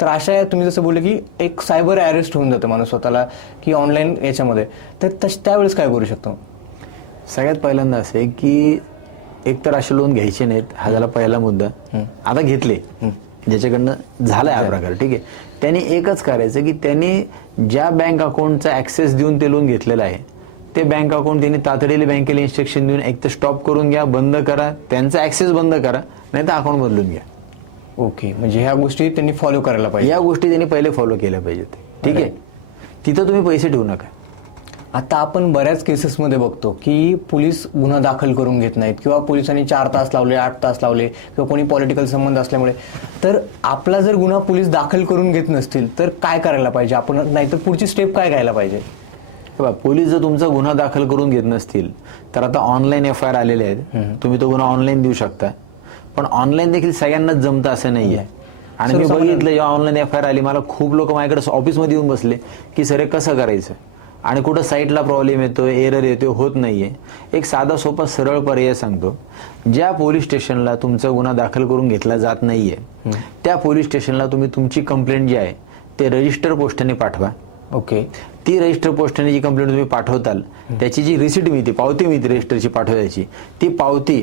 तर अशा तुम्ही जसं बोलले की एक सायबर अरेस्ट होऊन जातं माणूस स्वतःला की ऑनलाईन याच्यामध्ये, तर त्यावेळेस काय करू शकतो? सगळ्यात पहिल्यांदा असं आहे की एकतर असे लोन घ्यायचे नाहीत, हा झाला पहिला मुद्दा. आता घेतले ज्याच्याकडनं झालाय हा प्रकार, ठीक आहे, त्यांनी एकच करायचं की त्यांनी ज्या बँक अकाउंटचा ऍक्सेस देऊन ते लोन घेतलेलं आहे ते बँक अकाउंट त्यांनी तातडीने बँकेला इन्स्ट्रक्शन देऊन एक तर स्टॉप करून घ्या, बंद करा, त्यांचा ऍक्सेस बंद करा, नाही तर अकाउंट बदलून घ्या. ओके, म्हणजे ह्या गोष्टी त्यांनी फॉलो करायला पाहिजे. या गोष्टी त्यांनी पहिले फॉलो केल्या पाहिजेत, ठीक आहे. तिथं तुम्ही पैसे ठेवू नका. आता आपण बऱ्याच केसेसमध्ये बघतो की पोलीस गुन्हा दाखल करून घेत नाहीत किंवा पोलिसांनी 4 तास लावले, 8 तास लावले किंवा कोणी पॉलिटिकल संबंध असल्यामुळे. तर आपला जर गुन्हा पोलीस दाखल करून घेत नसतील तर काय करायला पाहिजे आपण, नाहीतर पुढची स्टेप काय घ्यायला पाहिजे? पोलीस जर तुमचा गुन्हा दाखल करून घेत नसतील तर आता ऑनलाईन FIR आलेले आहेत, तुम्ही तो गुन्हा ऑनलाईन देऊ शकता. पण ऑनलाईन देखील सगळ्यांनाच जमतं असं नाहीये. आणि मी बघितलं जेव्हा ऑनलाईन FIR आली, मला खूप लोक माझ्याकडे ऑफिसमध्ये येऊन बसले की सर कसं करायचं आणि कुठं साईटला प्रॉब्लेम येतोय, एरर येतोय, होत नाहीये. एक साधा सोपा सरळ पर्याय सांगतो. ज्या पोलीस स्टेशनला तुमचा गुन्हा दाखल करून घेतला जात नाहीये त्या पोलीस स्टेशनला तुम्ही तुमची कंप्लेंट जी आहे ते रजिस्टर पोस्टाने पाठवा. ओके, ती रजिस्टर पोस्टाने जी कंप्लेंट तुम्ही पाठवताल त्याची जी रिसिट मिळते, पावती मिळते रजिस्टरची पाठवायची, ती पावती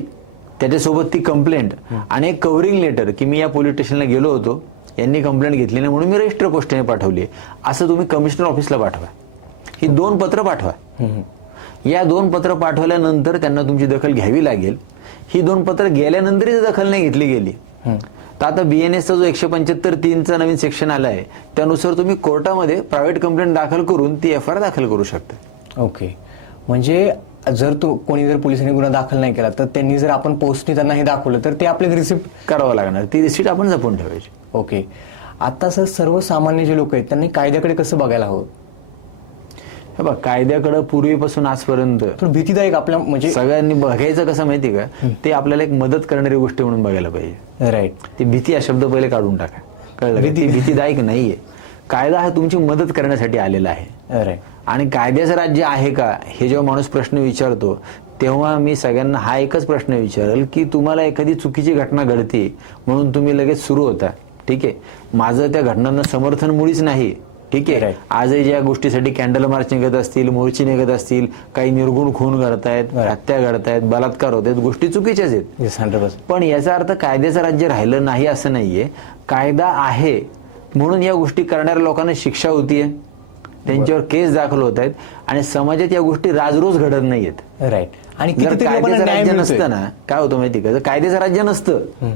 त्याच्यासोबत ती कंप्लेंट आणि एक कव्हरिंग लेटर की मी या पोलीस स्टेशनला गेलो होतो, यांनी कंप्लेंट घेतली नाही म्हणून मी रजिस्टर पोस्टाने पाठवली, असं तुम्ही कमिशनर ऑफिसला पाठवा. ही 2 पत्र पाठवा. या 2 पत्र पाठवल्यानंतर त्यांना तुमची दखल घ्यावी लागेल. ही 2 पत्र गेल्यानंतरही दखल नाही घेतली गेली तर आता BNSचा जो 175(3) नवीन सेक्शन आला आहे त्यानुसार तुम्ही कोर्टामध्ये प्रायव्हेट कंप्लेंट दाखल करून ती FIR दाखल करू शकता. ओके, म्हणजे जर कोणी जर पोलिसांनी गुन्हा दाखल नाही केला तर त्यांनी जर आपण पोस्टने त्यांना हे दाखवलं तर ते आपले रिसिप्ट करावं लागणार, ती रिसिप्ट आपण जपून ठेवायची. ओके, आता सर सर्वसामान्य जे लोक आहेत त्यांनी कायद्याकडे कसं बघायला हवं? हे बघ, कायद्याकडे पूर्वीपासून आजपर्यंत थोडं भीतीदायक आपल्या म्हणजे सगळ्यांनी बघायचं कसं माहिती का, ते आपल्याला एक मदत करणारी गोष्ट म्हणून बघायला पाहिजे. राईट, ती भीती हा शब्द पहिले काढून टाका, कळलं? ती भीतीदायक नाहीये. कायदा हा तुमची मदत करण्यासाठी आलेला आहे. राईट, आणि कायद्याचं राज्य आहे का हे जेव्हा माणूस प्रश्न विचारतो तेव्हा मी सगळ्यांना हा एकच प्रश्न विचारेल की तुम्हाला एखादी चुकीची घटना घडते म्हणून तुम्ही लगेच सुरू होता, ठीक आहे, माझं त्या घटनांना समर्थन मुळीच नाही, ठीक आहे. आजही ज्या गोष्टीसाठी कॅन्डल मार्च निघत असतील, मोर्चे निघत असतील, काही निर्गुण खून घडतायत, हत्या घडतायत, बलात्कार होत आहेत, गोष्टी चुकीच्याच आहेत. 100%. पण याचा अर्थ कायद्याचं राज्य राहिलं नाही असं नाहीये. कायदा आहे म्हणून या गोष्टी करणाऱ्या लोकांना शिक्षा होतीये, त्यांच्यावर केस दाखल होत आहेत आणि समाजात या गोष्टी राजरोज घडत नाहीयेत. राईट, आणि जर कायद्याचं राज्य नसतं ना, काय होतं माहिती का, जर कायद्याचं राज्य नसतं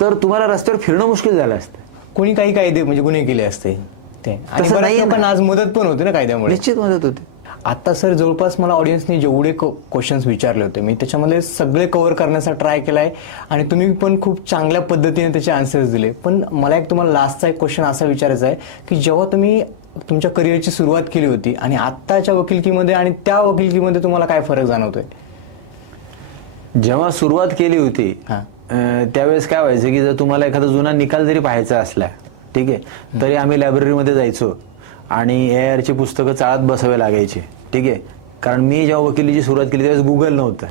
तर तुम्हाला रस्त्यावर फिरणं मुश्किल झालं असतं. कोणी काही कायदे म्हणजे गुन्हे केले असते ते, आणि बऱ्याच लोकांना आज मदत पण होते ना कायद्यामुळे. निश्चित मदत होते. आता सर जवळपास मला ऑडियन्सने जेवढे क्वेश्चन्स विचारले होते मी त्याच्यामध्ये सगळे कव्हर करण्याचा ट्राय केलाय आणि तुम्ही पण खूप चांगल्या पद्धतीने त्याचे आन्सर्स दिले. पण मला एक तुम्हाला लास्टचा एक क्वेश्चन असा विचारायचा आहे की जेव्हा तुम्ही तुमच्या करिअरची सुरुवात केली होती आणि आत्ताच्या वकिलकीमध्ये आणि त्या वकिलकीमध्ये तुम्हाला काय फरक जाणवतोय? जेव्हा सुरुवात केली होती त्यावेळेस काय व्हायचं की जर तुम्हाला एखादा जुना निकाल जरी पाहायचा असला, ठीक आहे, तरी आम्ही लायब्ररीमध्ये जायचो आणि AIRची पुस्तकं चाळत बसावे लागायचे, ठीक आहे, कारण मी जेव्हा वकिलीची सुरुवात केली त्यावेळेस गुगल नव्हतं.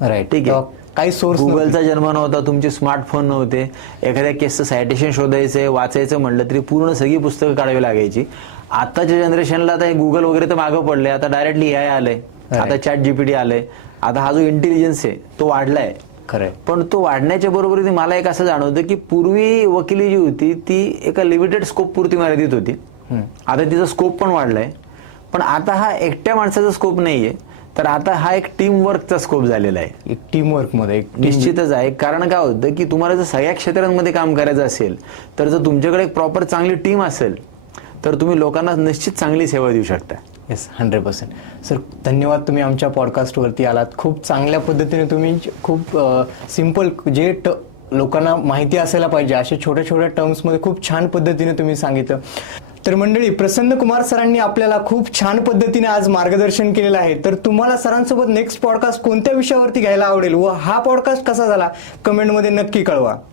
राईट, ठीक आहे, काही सोर्स, गुगलचा जन्म नव्हता, तुमचे स्मार्टफोन नव्हते, एखाद्या केसचं सायटेशन शोधायचं वाचायचं म्हटलं तरी पूर्ण सगळी पुस्तकं काढावी लागायची. आताच्या जनरेशनला आता हे गुगल वगैरे तर मागं पडलंय, आता डायरेक्टली AI आलंय, आता ChatGPT आलंय, आता हा जो इंटेलिजन्स आहे तो वाढलाय. खरंय, पण तो वाढण्याच्या बरोबरीने मला एक असं जाणवतं की पूर्वी वकिली जी होती ती एका लिमिटेड स्कोप पुरती मर्यादित होती, आता तिचा स्कोप पण वाढलाय. पण आता हा एकट्या माणसाचा स्कोप नाहीये, तर आता हा एक टीम वर्कचा स्कोप झालेला आहे. एक टीम वर्क मध्ये निश्चितच आहे. कारण काय होतं की तुम्हाला जर सगळ्या क्षेत्रांमध्ये काम करायचं असेल तर जर तुमच्याकडे एक प्रॉपर चांगली टीम असेल तर तुम्ही लोकांना निश्चित चांगली सेवा देऊ शकता. येस, 100%. सर धन्यवाद, तुम्ही आमच्या पॉडकास्टवरती आलात. खूप चांगल्या पद्धतीने तुम्ही खूप सिम्पल जे लोकांना माहिती असायला पाहिजे अशा छोट्या छोट्या टर्म्समध्ये खूप छान पद्धतीने तुम्ही सांगितलं. तर मंडळी, प्रसन्न कुमार सरांनी आपल्याला खूप छान पद्धतीने आज मार्गदर्शन केलेलं आहे. तर तुम्हाला सरांसोबत नेक्स्ट पॉडकास्ट कोणत्या विषयावरती घ्यायला आवडेल व हा पॉडकास्ट कसा झाला कमेंटमध्ये नक्की कळवा.